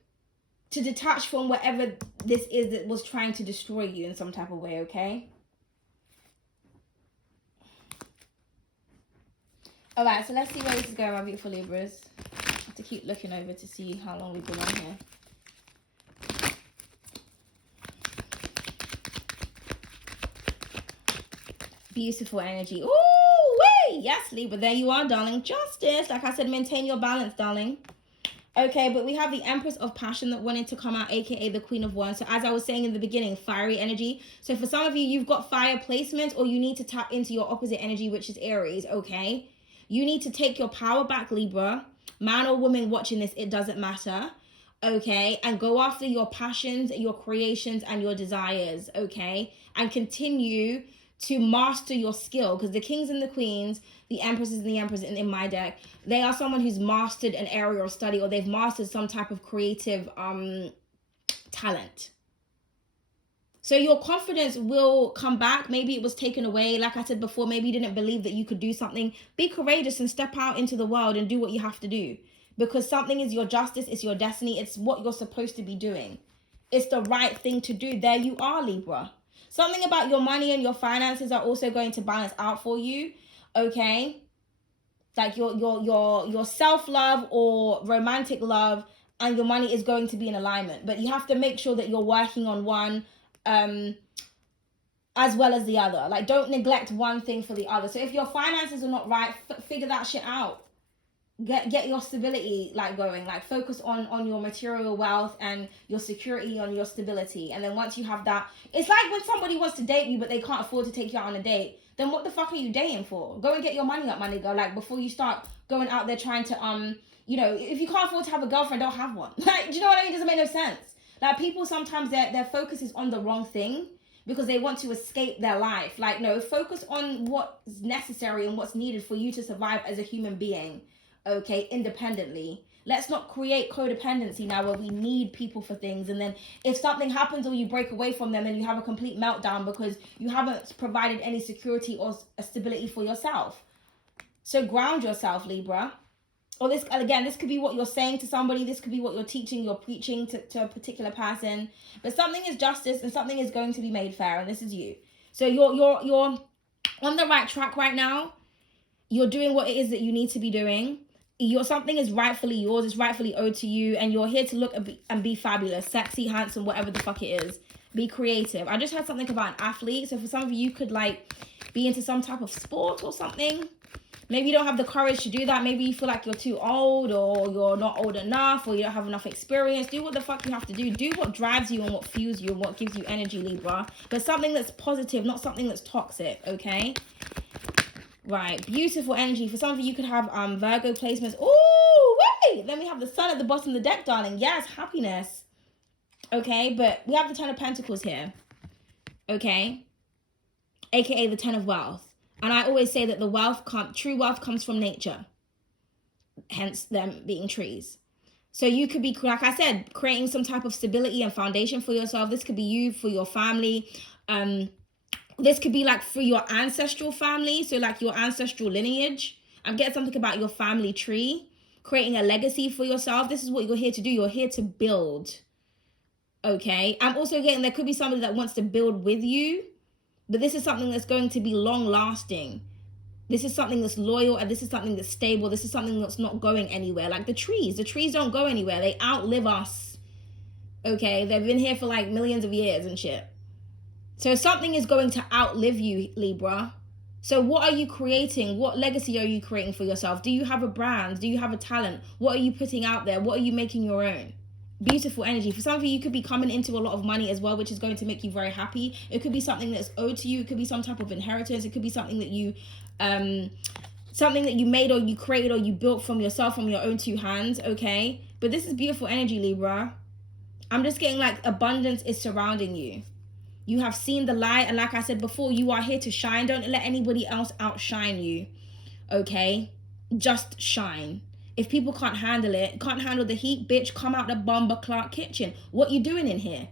to detach from whatever this is that was trying to destroy you in some type of way, okay? All right, so let's see where this is going, my beautiful Libras. I have to keep looking over to see how long we've been on here. Beautiful energy. Ooh, wait. Yes, Libra. There you are, darling. Justice. Like I said, maintain your balance, darling. Okay, but we have the Empress of Passion that wanted to come out, aka the Queen of Wands. So as I was saying in the beginning, fiery energy. So for some of you, you've got fire placement, or you need to tap into your opposite energy, which is Aries, okay? You need to take your power back, Libra. Man or woman watching this, it doesn't matter, okay? And go after your passions, your creations, and your desires, okay? And continue to master your skill, because the kings and the queens, the empresses and the emperors in my deck, they are someone who's mastered an area of study, or they've mastered some type of creative talent. So your confidence will come back. Maybe it was taken away. Like I said before, maybe you didn't believe that you could do something. Be courageous and step out into the world and do what you have to do, because something is your justice, it's your destiny, it's what you're supposed to be doing. It's the right thing to do. There you are, Libra. Something about your money and your finances are also going to balance out for you, okay? Like your self-love or romantic love and your money is going to be in alignment. But you have to make sure that you're working on one as well as the other. Like, don't neglect one thing for the other. So if your finances are not right, figure that shit out. Get your stability like going, like focus on your material wealth and your security, on your stability. And then once you have that, it's like when somebody wants to date you but they can't afford to take you out on a date, then what the fuck are you dating for? Go and get your money up, my nigga. Like, before you start going out there trying to you know, if you can't afford to have a girlfriend, don't have one. Like, do you know what I mean? It doesn't make no sense. Like, people sometimes their focus is on the wrong thing because they want to escape their life. Like, no, focus on what's necessary and what's needed for you to survive as a human being. Okay, independently. Let's not create codependency now where we need people for things, and then if something happens or you break away from them, then you have a complete meltdown because you haven't provided any security or stability for yourself. So ground yourself, Libra. Or this, again, this could be what you're saying to somebody, this could be what you're teaching, you're preaching to a particular person, but something is justice and something is going to be made fair, and this is you. So you're on the right track right now. You're doing what it is that you need to be doing. Something is rightfully yours, it's rightfully owed to you, and you're here to look and be fabulous, sexy, handsome, whatever the fuck it is. Be creative. I just heard something about an athlete, so for some of you, you could like be into some type of sport or something. Maybe you don't have the courage to do that. Maybe you feel like you're too old, or you're not old enough, or you don't have enough experience. Do what the fuck you have to do. Do what drives you and what fuels you and what gives you energy, Libra. But something that's positive, not something that's toxic, okay? Right, beautiful energy. For some of you, you could have Virgo placements. Oh, wait! Then we have the sun at the bottom of the deck, darling. Yes, happiness. Okay, but we have the Ten of Pentacles here. Okay? AKA the Ten of Wealth. And I always say that true wealth comes from nature. Hence them being trees. So you could be, like I said, creating some type of stability and foundation for yourself. This could be you, for your family. This could be like for your ancestral family, so like your ancestral lineage. I'm getting something about your family tree, creating a legacy for yourself. This is what you're here to do. You're here to build, okay? I'm also getting there could be somebody that wants to build with you, but this is something that's going to be long-lasting. This is something that's loyal, and this is something that's stable. This is something that's not going anywhere. Like the trees don't go anywhere. They outlive us, okay? They've been here for like millions of years and shit. So something is going to outlive you, Libra. So what are you creating? What legacy are you creating for yourself? Do you have a brand? Do you have a talent? What are you putting out there? What are you making your own? Beautiful energy. For some of you, you could be coming into a lot of money as well, which is going to make you very happy. It could be something that's owed to you. It could be some type of inheritance. It could be something that you made or you created or you built from yourself, from your own two hands, okay? But this is beautiful energy, Libra. I'm just getting like abundance is surrounding you. You have seen the light, and like I said before, you are here to shine. Don't let anybody else outshine you, okay? Just shine. If people can't handle it, can't handle the heat, bitch, come out the Bomber Clark kitchen. What you doing in here?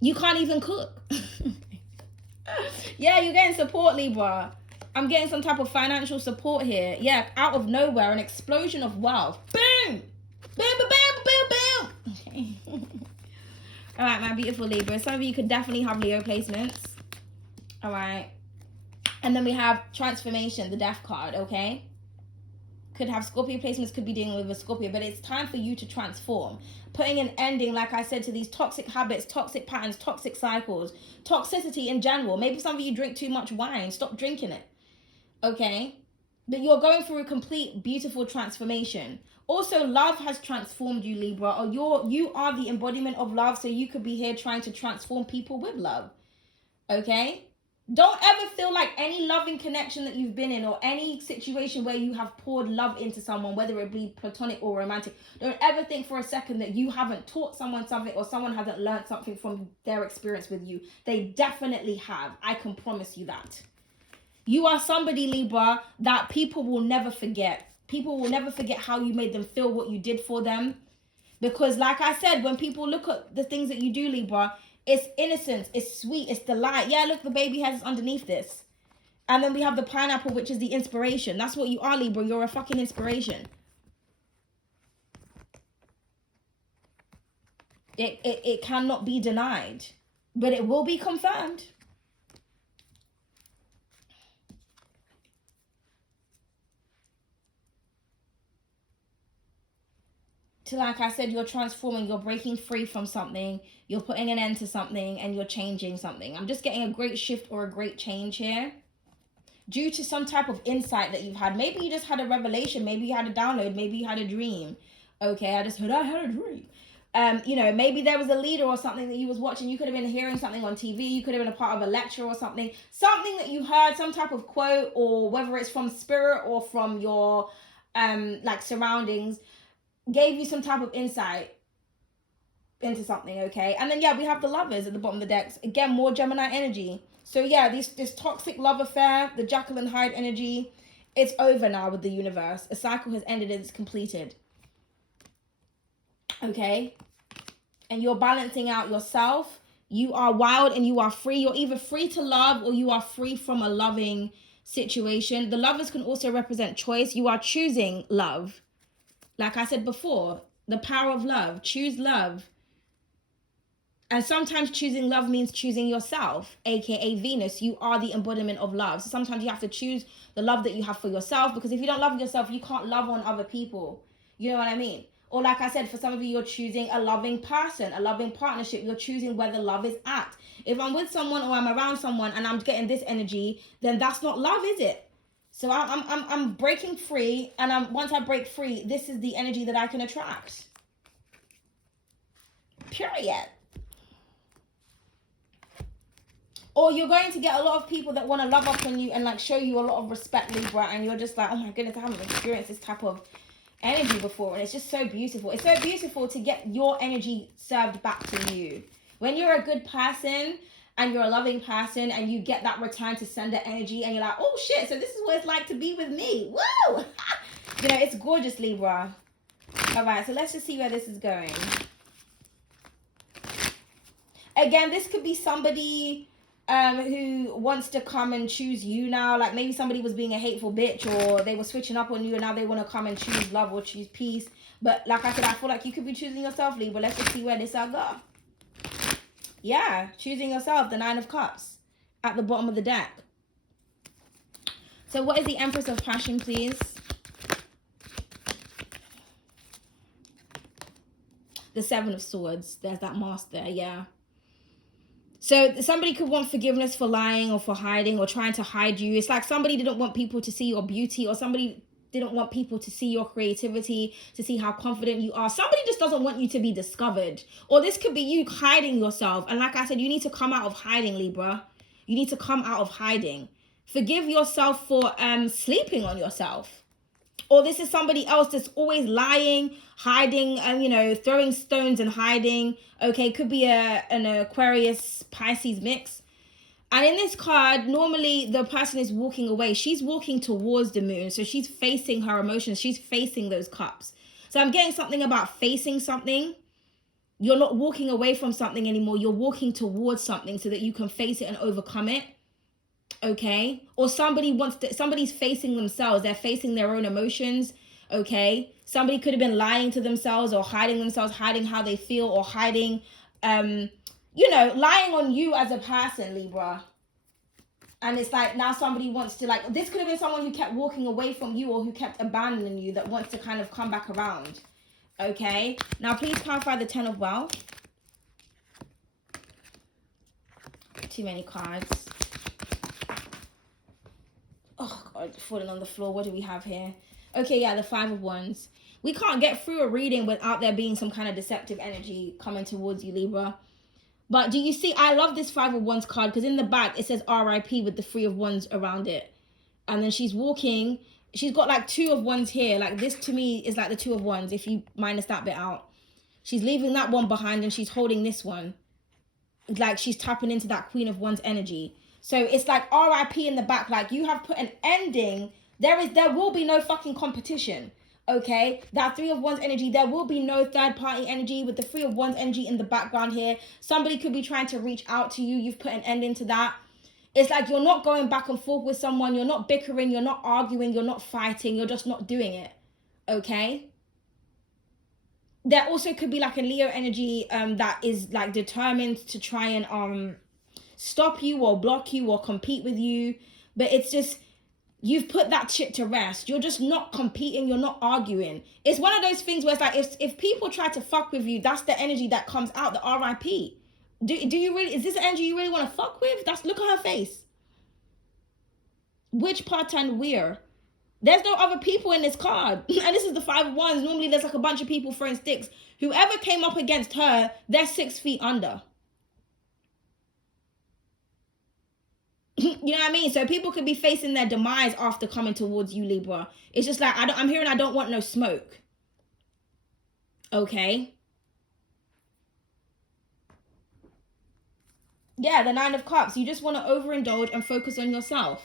You can't even cook. Yeah, you're getting support, Libra. I'm getting some type of financial support here. Yeah, out of nowhere, an explosion of wealth. Boom! Boom, boom, boom, boom, boom. Okay. All right, my beautiful Libra. Some of you could definitely have Leo placements. All right. And then we have transformation, the death card, okay? Could have Scorpio placements, could be dealing with a Scorpio, but it's time for you to transform. Putting an ending, like I said, to these toxic habits, toxic patterns, toxic cycles, toxicity in general. Maybe some of you drink too much wine. Stop drinking it, okay? But you're going through a complete, beautiful transformation. Also, love has transformed you, Libra, or you are the embodiment of love, so you could be here trying to transform people with love, okay? Don't ever feel like any loving connection that you've been in or any situation where you have poured love into someone, whether it be platonic or romantic, don't ever think for a second that you haven't taught someone something or someone hasn't learned something from their experience with you. They definitely have. I can promise you that. You are somebody, Libra, that people will never forget. People will never forget how you made them feel, what you did for them. Because like I said, when people look at the things that you do, Libra, it's innocence, it's sweet, it's delight. Yeah, look, the baby has underneath this. And then we have the pineapple, which is the inspiration. That's what you are, Libra. You're a fucking inspiration. It cannot be denied. But it will be confirmed. So like I said, you're transforming, you're breaking free from something, you're putting an end to something, and you're changing something. I'm just getting a great shift or a great change here. Due to some type of insight that you've had. Maybe you just had a revelation. Maybe you had a download. Maybe you had a dream. Okay, I had a dream. You know, maybe there was a leader or something that you was watching. You could have been hearing something on TV. You could have been a part of a lecture or something. Something that you heard, some type of quote, or whether it's from spirit or from your like surroundings, gave you some type of insight into something, okay? And then, yeah, we have the lovers at the bottom of the decks. Again, more Gemini energy. So, yeah, this toxic love affair, the Jekyll and Hyde energy, it's over now with the universe. A cycle has ended and it's completed. Okay? And you're balancing out yourself. You are wild and you are free. You're either free to love or you are free from a loving situation. The lovers can also represent choice. You are choosing love. Like I said before, the power of love. Choose love. And sometimes choosing love means choosing yourself, aka Venus. You are the embodiment of love. So sometimes you have to choose the love that you have for yourself, because if you don't love yourself, you can't love on other people. You know what I mean? Or like I said, for some of you, you're choosing a loving person, a loving partnership. You're choosing where the love is at. If I'm with someone or I'm around someone and I'm getting this energy, then that's not love, is it? So I'm breaking free, and once I break free, this is the energy that I can attract. Period. Or you're going to get a lot of people that want to love up on you and like show you a lot of respect, Libra, and you're just like, oh my goodness, I haven't experienced this type of energy before, and it's just so beautiful. It's so beautiful to get your energy served back to you. When you're a good person and you're a loving person and you get that return to sender energy and you're like, oh shit, so this is what it's like to be with me. Woo! You know, it's gorgeous, Libra. All right, so let's just see where this is going. Again, this could be somebody who wants to come and choose you now. Like maybe somebody was being a hateful bitch, or they were switching up on you and now they want to come and choose love or choose peace. But like I said, I feel like you could be choosing yourself, Libra. Let's just see where this will go. Yeah, choosing yourself, the Nine of Cups at the bottom of the deck. So what is the Empress of Passion, please? The Seven of Swords. There's that mask there, yeah. So somebody could want forgiveness for lying or for hiding or trying to hide you. It's like somebody didn't want people to see your beauty, or somebody didn't want people to see your creativity, to see how confident you are. Somebody just doesn't want you to be discovered. Or this could be you hiding yourself. And like I said, you need to come out of hiding, Libra. You need to come out of hiding. Forgive yourself for sleeping on yourself. Or this is somebody else that's always lying, hiding, and, you know, throwing stones and hiding. Okay, could be an Aquarius Pisces mix. And in this card, normally the person is walking away. She's walking towards the moon. So she's facing her emotions. She's facing those cups. So I'm getting something about facing something. You're not walking away from something anymore. You're walking towards something so that you can face it and overcome it. okay? Or somebody's facing themselves. They're facing their own emotions, okay? Somebody could have been lying to themselves or hiding themselves, hiding how they feel, or hiding, lying on you as a person, Libra. And it's like now somebody wants to, like, this could have been someone who kept walking away from you or who kept abandoning you that wants to kind of come back around, okay? Now, please clarify the 10 of Wealth. Too many cards. Oh, God, falling on the floor. What do we have here? Okay, yeah, the 5 of Wands. We can't get through a reading without there being some kind of deceptive energy coming towards you, Libra. But do you see, I love this 5 of Wands card because in the back it says RIP with the 3 of Wands around it. And then she's walking. She's got like 2 of Wands here. Like this to me is like the 2 of Wands if you minus that bit out. She's leaving that one behind and she's holding this one. Like she's tapping into that Queen of Wands energy. So it's like RIP in the back. Like you have put an ending. There will be no fucking competition. Okay, that 3 of Wands energy, there will be no third party energy with the 3 of Wands energy in the background here. Somebody could be trying to reach out to you. You've put an end into that. It's like you're not going back and forth with someone. You're not bickering. You're not arguing. You're not fighting. You're just not doing it. Okay. There also could be like a Leo energy that is like determined to try and stop you or block you or compete with you. But it's just, you've put that shit to rest. You're just not competing. You're not arguing. It's one of those things where it's like, if people try to fuck with you, that's the energy that comes out, the RIP. Do you really, is this the energy you really want to fuck with? Look at her face. Witch, part and weir. There's no other people in this card. And this is the 5 of Wands. Normally there's like a bunch of people throwing sticks. Whoever came up against her, they're 6 feet under. You know what I mean? So people could be facing their demise after coming towards you, Libra. It's just like, I'm hearing I don't want no smoke. Okay. Yeah, the 9 of Cups. You just want to overindulge and focus on yourself.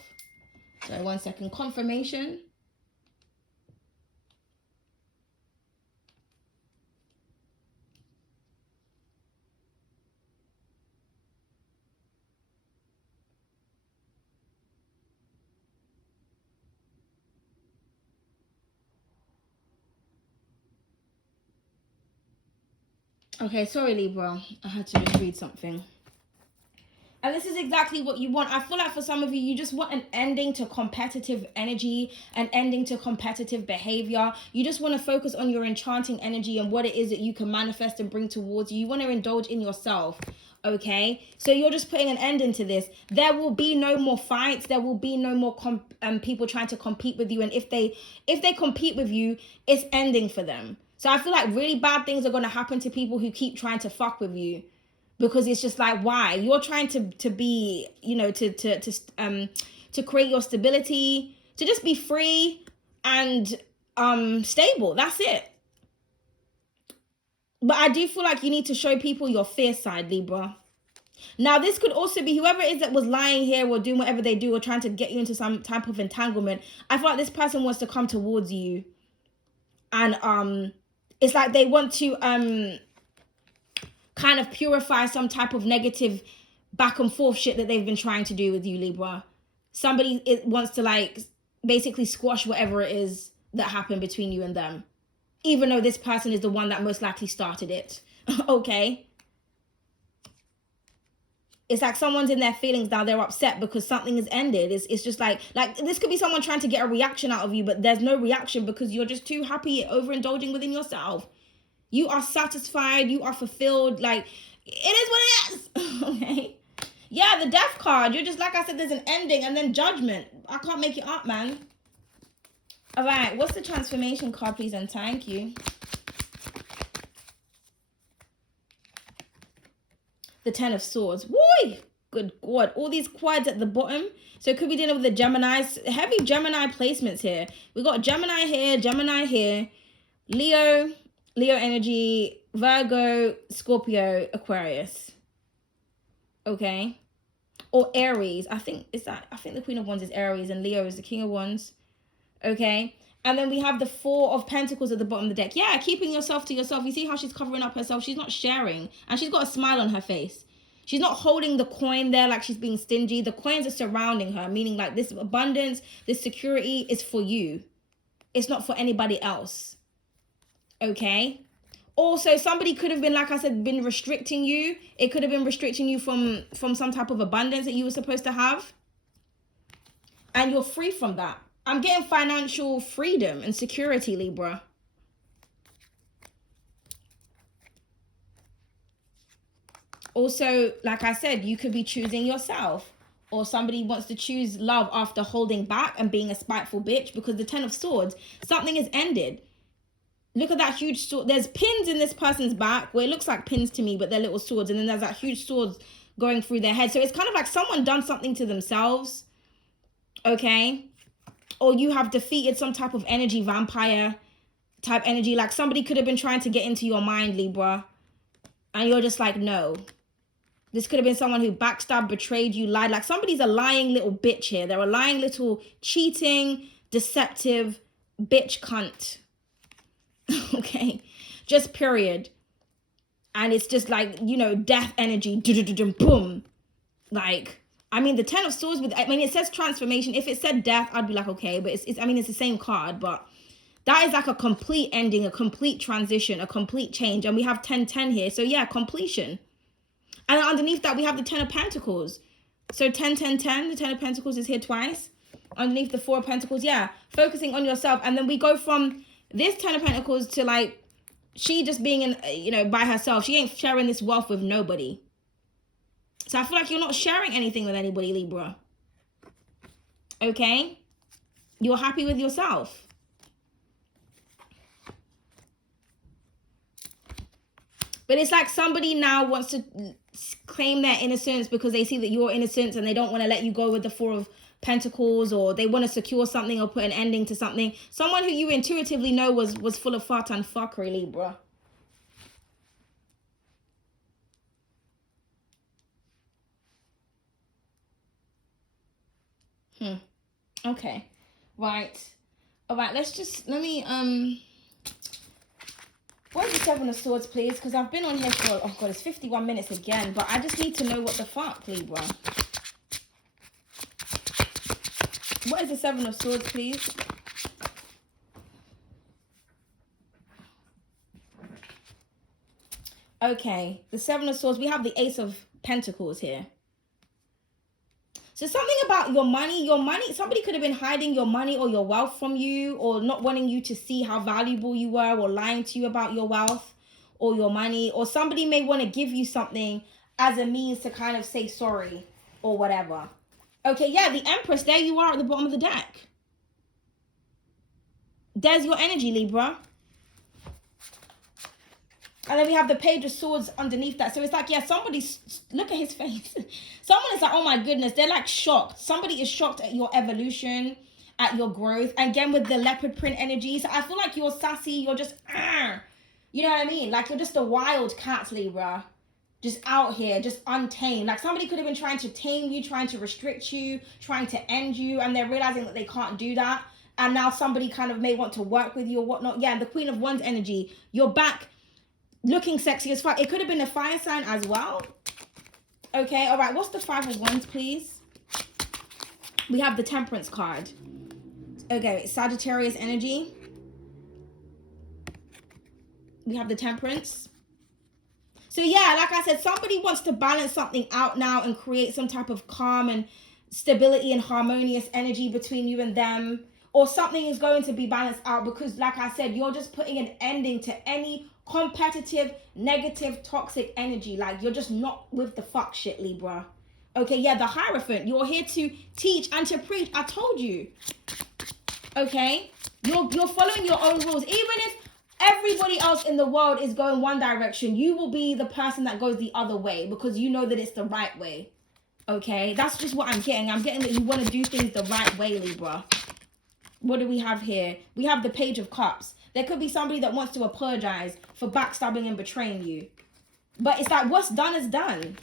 So 1 second. Confirmation. Okay, sorry, Libra. I had to just read something. And this is exactly what you want. I feel like for some of you, you just want an ending to competitive energy, an ending to competitive behavior. You just want to focus on your enchanting energy and what it is that you can manifest and bring towards you. You want to indulge in yourself, okay? So you're just putting an end into this. There will be no more fights. There will be no more people trying to compete with you. And if they compete with you, it's ending for them. So I feel like really bad things are going to happen to people who keep trying to fuck with you. Because it's just like, why? You're trying to be, to create your stability, to just be free and stable. That's it. But I do feel like you need to show people your fierce side, Libra. Now, this could also be whoever it is that was lying here or doing whatever they do or trying to get you into some type of entanglement. I feel like this person wants to come towards you. And it's like they want to kind of purify some type of negative back and forth shit that they've been trying to do with you, Libra. Somebody wants to like basically squash whatever it is that happened between you and them. Even though this person is the one that most likely started it. Okay? It's like someone's in their feelings now. They're upset because something has ended. It's just like this could be someone trying to get a reaction out of you, but there's no reaction because you're just too happy overindulging within yourself. You are satisfied. You are fulfilled. Like, it is what it is. Okay? Yeah, the Death card. You're just, like I said, there's an ending and then judgment. I can't make it up, man. All right. What's the transformation card, please? And thank you. The 10 of Swords. Woo! Good God. All these quads at the bottom. So it could be dealing with the Geminis. Heavy Gemini placements here. We got Gemini here. Leo energy, Virgo, Scorpio, Aquarius. Okay. Or Aries. I think the Queen of Wands is Aries and Leo is the King of Wands. Okay. And then we have the 4 of Pentacles at the bottom of the deck. Yeah, keeping yourself to yourself. You see how she's covering up herself? She's not sharing. And she's got a smile on her face. She's not holding the coin there like she's being stingy. The coins are surrounding her, meaning like this abundance, this security is for you. It's not for anybody else. Okay? Also, somebody could have been, like I said, been restricting you. It could have been restricting you from some type of abundance that you were supposed to have. And you're free from that. I'm getting financial freedom and security, Libra. Also, like I said, you could be choosing yourself, or somebody wants to choose love after holding back and being a spiteful bitch, because the Ten of Swords, something is ended. Look at that huge sword. There's pins in this person's back. Well, it looks like pins to me, but they're little swords. And then there's that huge swords going through their head. So it's kind of like someone done something to themselves. Okay? Or you have defeated some type of energy, vampire type energy. Like somebody could have been trying to get into your mind, Libra. And you're just like, no. This could have been someone who backstabbed, betrayed you, lied. Like somebody's a lying little bitch here. They're a lying little cheating, deceptive bitch cunt. Okay? Just period. And it's just like, you know, death energy. Boom. Like, I mean, the Ten of Swords, it says transformation. If it said death, I'd be like, okay. But it's the same card. But that is like a complete ending, a complete transition, a complete change. And we have 10-10 here. So yeah, completion. And underneath that, we have the Ten of Pentacles. So 10-10-10, the Ten of Pentacles is here twice. Underneath the Four of Pentacles, yeah. Focusing on yourself. And then we go from this Ten of Pentacles to like, she just being, by herself. She ain't sharing this wealth with nobody. So I feel like you're not sharing anything with anybody, Libra. Okay? You're happy with yourself. But it's like somebody now wants to claim their innocence because they see that you're innocent and they don't want to let you go with the Four of Pentacles, or they want to secure something or put an ending to something. Someone who you intuitively know was full of fart and fuckery, Libra. Okay. Right. All right, let me, where's the Seven of Swords, please? Because I've been on here for, oh God, it's 51 minutes again. But I just need to know what the fuck, Libra. What is the Seven of Swords, please? Okay, the Seven of Swords. We have the Ace of Pentacles here. So something about your money, somebody could have been hiding your money or your wealth from you, or not wanting you to see how valuable you were, or lying to you about your wealth or your money. Or somebody may want to give you something as a means to kind of say sorry or whatever. Okay, yeah, the Empress, there you are at the bottom of the deck. There's your energy, Libra. And then we have the Page of Swords underneath that. So it's like, yeah, look at his face. Someone is like, oh my goodness, they're like shocked. Somebody is shocked at your evolution, at your growth. And again, with the leopard print energy. So I feel like you're sassy, you're just, you know what I mean? Like you're just a wild cat, Libra. Just out here, just untamed. Like somebody could have been trying to tame you, trying to restrict you, trying to end you. And they're realizing that they can't do that. And now somebody kind of may want to work with you or whatnot. Yeah, the Queen of Wands energy. You're back looking sexy as fuck. It could have been a fire sign as well. Okay, all right. What's the Five of Wands, please? We have the Temperance card. Okay, Sagittarius energy. We have the Temperance. So yeah, like I said, somebody wants to balance something out now and create some type of calm and stability and harmonious energy between you and them. Or something is going to be balanced out because, like I said, you're just putting an ending to any competitive, negative, toxic energy. Like, you're just not with the fuck shit, Libra. Okay, yeah, the Hierophant. You're here to teach and to preach. I told you. Okay? You're following your own rules. Even if everybody else in the world is going one direction, you will be the person that goes the other way because you know that it's the right way. Okay? That's just what I'm getting. I'm getting that you want to do things the right way, Libra. What do we have here? We have the Page of Cups. There could be somebody that wants to apologize for backstabbing and betraying you. But it's like, what's done is done.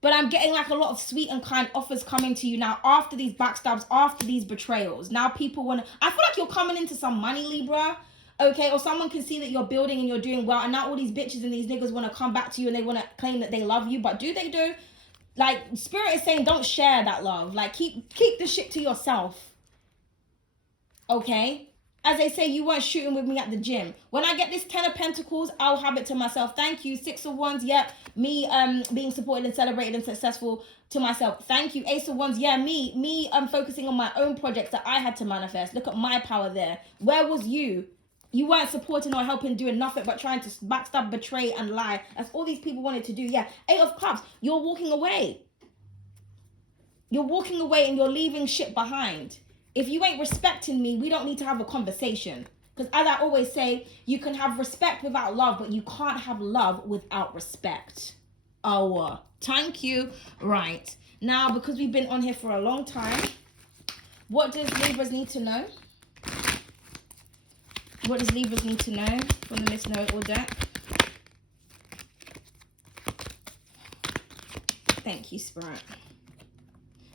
But I'm getting like a lot of sweet and kind offers coming to you now after these backstabs, after these betrayals. Now people want to, I feel like you're coming into some money, Libra. Okay, or someone can see that you're building and you're doing well, and now all these bitches and these niggas want to come back to you and they want to claim that they love you, but do they do? Like, Spirit is saying, don't share that love. Like, keep the shit to yourself. Okay? As they say, you weren't shooting with me at the gym. When I get this 10 of Pentacles, I'll have it to myself. Thank you. 6 of Wands, yep. Me being supported and celebrated and successful to myself. Thank you. Ace of Wands, yeah, me focusing on my own projects that I had to manifest. Look at my power there. Where was you? You weren't supporting or helping, doing nothing but trying to backstab, betray, and lie. That's all these people wanted to do. Yeah. 8 of Cups. You're walking away. You're walking away and you're leaving shit behind. If you ain't respecting me, we don't need to have a conversation. Because as I always say, you can have respect without love, but you can't have love without respect. Oh, thank you. Right. Now, because we've been on here for a long time, what does Libras need to know? What does Libras need to know from the Miss Know-It-All deck? Thank you, Spirit.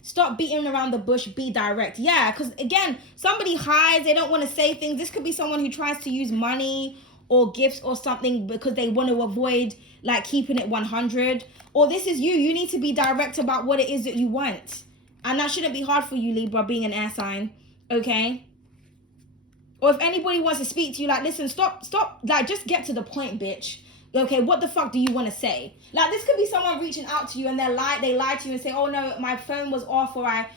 Stop beating around the bush, be direct. Yeah, because again, somebody hides, they don't want to say things. This could be someone who tries to use money or gifts or something because they want to avoid like keeping it 100. Or this is you. You need to be direct about what it is that you want. And that shouldn't be hard for you, Libra, being an air sign. Okay? Or if anybody wants to speak to you, like, listen, stop, like, just get to the point, bitch. Okay, what the fuck do you want to say? Like, this could be someone reaching out to you and they lie to you and say, oh no, my phone was off, or I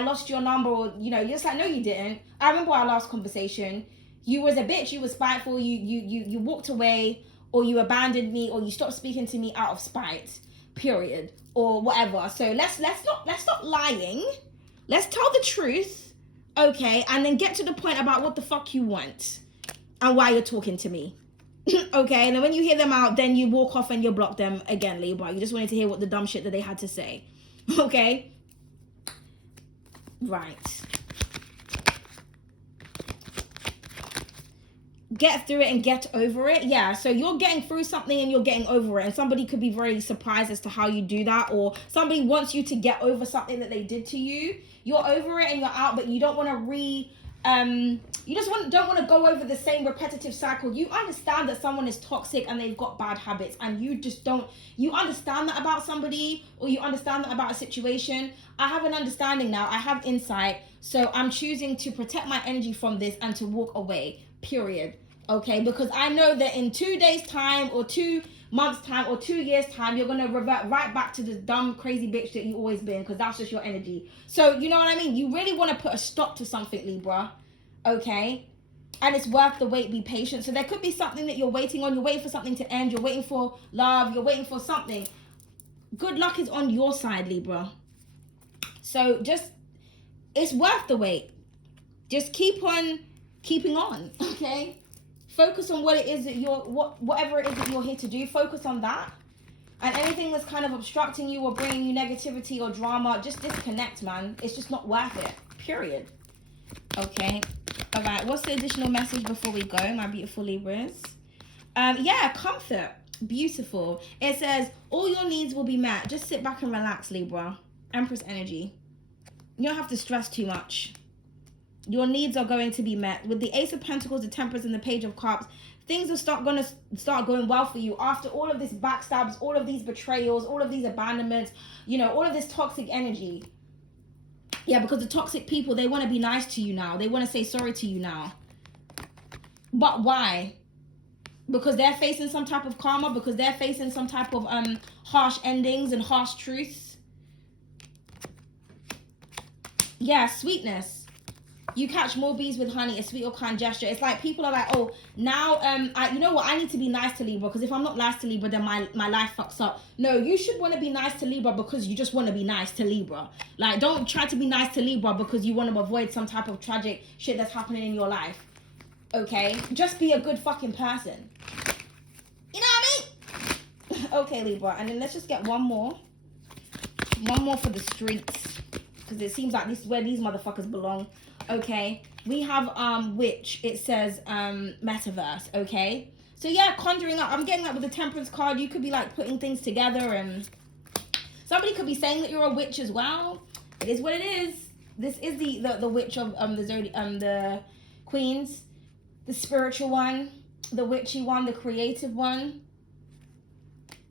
lost your number, or, you know, you're just like, no, you didn't. I remember our last conversation. You was a bitch, you was spiteful, you walked away, or you abandoned me, or you stopped speaking to me out of spite, period, or whatever. So let's stop lying. Let's tell the truth. Okay, and then get to the point about what the fuck you want and why you're talking to me. Okay, and then when you hear them out, then you walk off and you block them again, Libra. You just wanted to hear what the dumb shit that they had to say. Okay? Right. Get through it and get over it. Yeah, so you're getting through something and you're getting over it. And somebody could be very surprised as to how you do that. Or somebody wants you to get over something that they did to you. You're over it and you're out, but you don't want to don't want to go over the same repetitive cycle. You understand that someone is toxic and they've got bad habits, and you understand that about somebody, or you understand that about a situation. I have an understanding now. I have insight. So I'm choosing to protect my energy from this and to walk away, period. Okay, because I know that in 2 days time, or 2 months time, or 2 years time, you're going to revert right back to the dumb crazy bitch that you always been, because that's just your energy. So you know what I mean? You really want to put a stop to something, Libra. Okay, and it's worth the wait. Be patient. So there could be something that you're waiting on. You're waiting for something to end. You're waiting for love. You're waiting for something. Good luck is on your side, Libra. So it's worth the wait. Just keep on keeping on. Okay, focus on what it is that whatever it is that you're here to do. Focus on that, and anything that's kind of obstructing you or bringing you negativity or drama, just disconnect, man. It's just not worth it. Period. Okay. All right. What's the additional message before we go, my beautiful Libras? Yeah, comfort. Beautiful. It says all your needs will be met. Just sit back and relax, Libra. Empress energy. You don't have to stress too much. Your needs are going to be met. With the Ace of Pentacles, the Temperance, and the Page of Cups, things are going to start going well for you after all of this backstabs, all of these betrayals, all of these abandonments, you know, all of this toxic energy. Yeah, because the toxic people, they want to be nice to you now. They want to say sorry to you now. But why? Because they're facing some type of karma, because they're facing some type of harsh endings and harsh truths. Yeah, sweetness. You catch more bees with honey, a sweet or kind gesture. It's like people are like, oh, now, you know what? I need to be nice to Libra, because if I'm not nice to Libra, then my life fucks up. No, you should want to be nice to Libra because you just want to be nice to Libra. Like, don't try to be nice to Libra because you want to avoid some type of tragic shit that's happening in your life. Okay? Just be a good fucking person. You know what I mean? Okay, Libra. And then let's just get one more. One more for the streets, because it seems like this is where these motherfuckers belong. Okay, we have Witch. It says metaverse. Okay, so yeah, conjuring up. I'm getting that with the Temperance card. You could be like putting things together, and somebody could be saying that you're a witch as well. It is what it is. This is the witch of the Queens. the spiritual one, the witchy one, the creative one.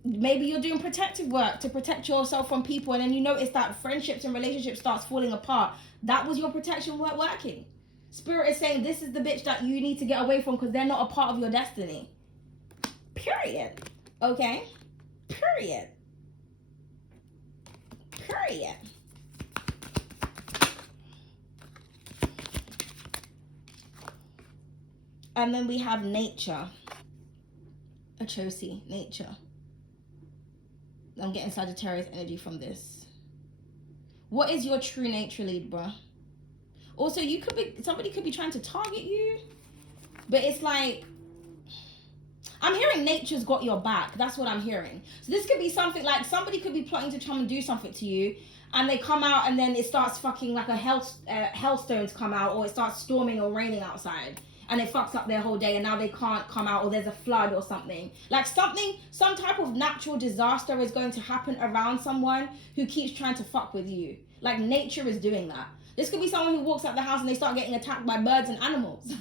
Maybe you're doing protective work to protect yourself from people, and then you notice that friendships and relationships starts falling apart. That was your protection work working. Spirit is saying this is the bitch that you need to get away from because they're not a part of your destiny. Period. Okay? Period. Period. And then we have nature. Achosi, nature. I'm getting Sagittarius energy from this. What is your true nature, Libra? Also, somebody could be trying to target you, but it's like, I'm hearing nature's got your back. That's what I'm hearing. So this could be something like somebody could be plotting to try and do something to you, and they come out and then it starts fucking like hailstones come out, or it starts storming or raining outside. And it fucks up their whole day, and now they can't come out, or there's a flood or something. Like some type of natural disaster is going to happen around someone who keeps trying to fuck with you. Like nature is doing that. This could be someone who walks out the house and they start getting attacked by birds and animals.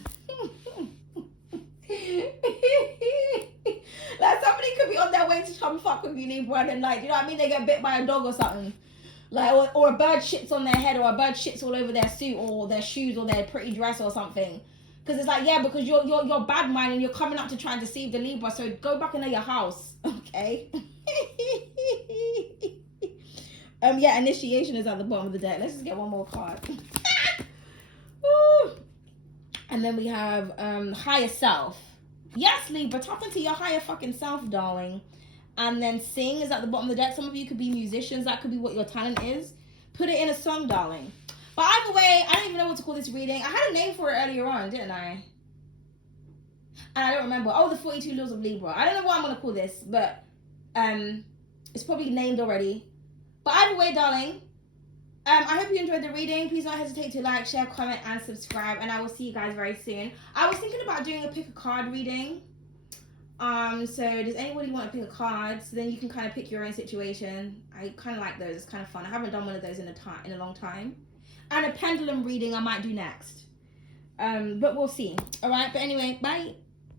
Like somebody could be on their way to come fuck with you, Libra, and then like, you know what I mean? They get bit by a dog or something. Like, or a bird shits on their head, or a bird shits all over their suit or their shoes or their pretty dress or something. Because it's like, yeah, because you're bad mind and you're coming up to try and deceive the Libra. So go back into your house, okay? Yeah, initiation is at the bottom of the deck. Let's just get one more card. And then we have higher self. Yes, Libra, tap into your higher fucking self, darling. And then sing is at the bottom of the deck. Some of you could be musicians. That could be what your talent is. Put it in a song, darling. But either way, I don't even know what to call this reading. I had a name for it earlier on, didn't I? And I don't remember. Oh, the 42 Laws of Libra. I don't know what I'm going to call this, but it's probably named already. But either way, darling, I hope you enjoyed the reading. Please don't hesitate to like, share, comment, and subscribe. And I will see you guys very soon. I was thinking about doing a pick a card reading. So does anybody want to pick a card? So then you can kind of pick your own situation. I kind of like those. It's kind of fun. I haven't done one of those in a long time. And a pendulum reading I might do next. But we'll see. All right. But anyway, bye.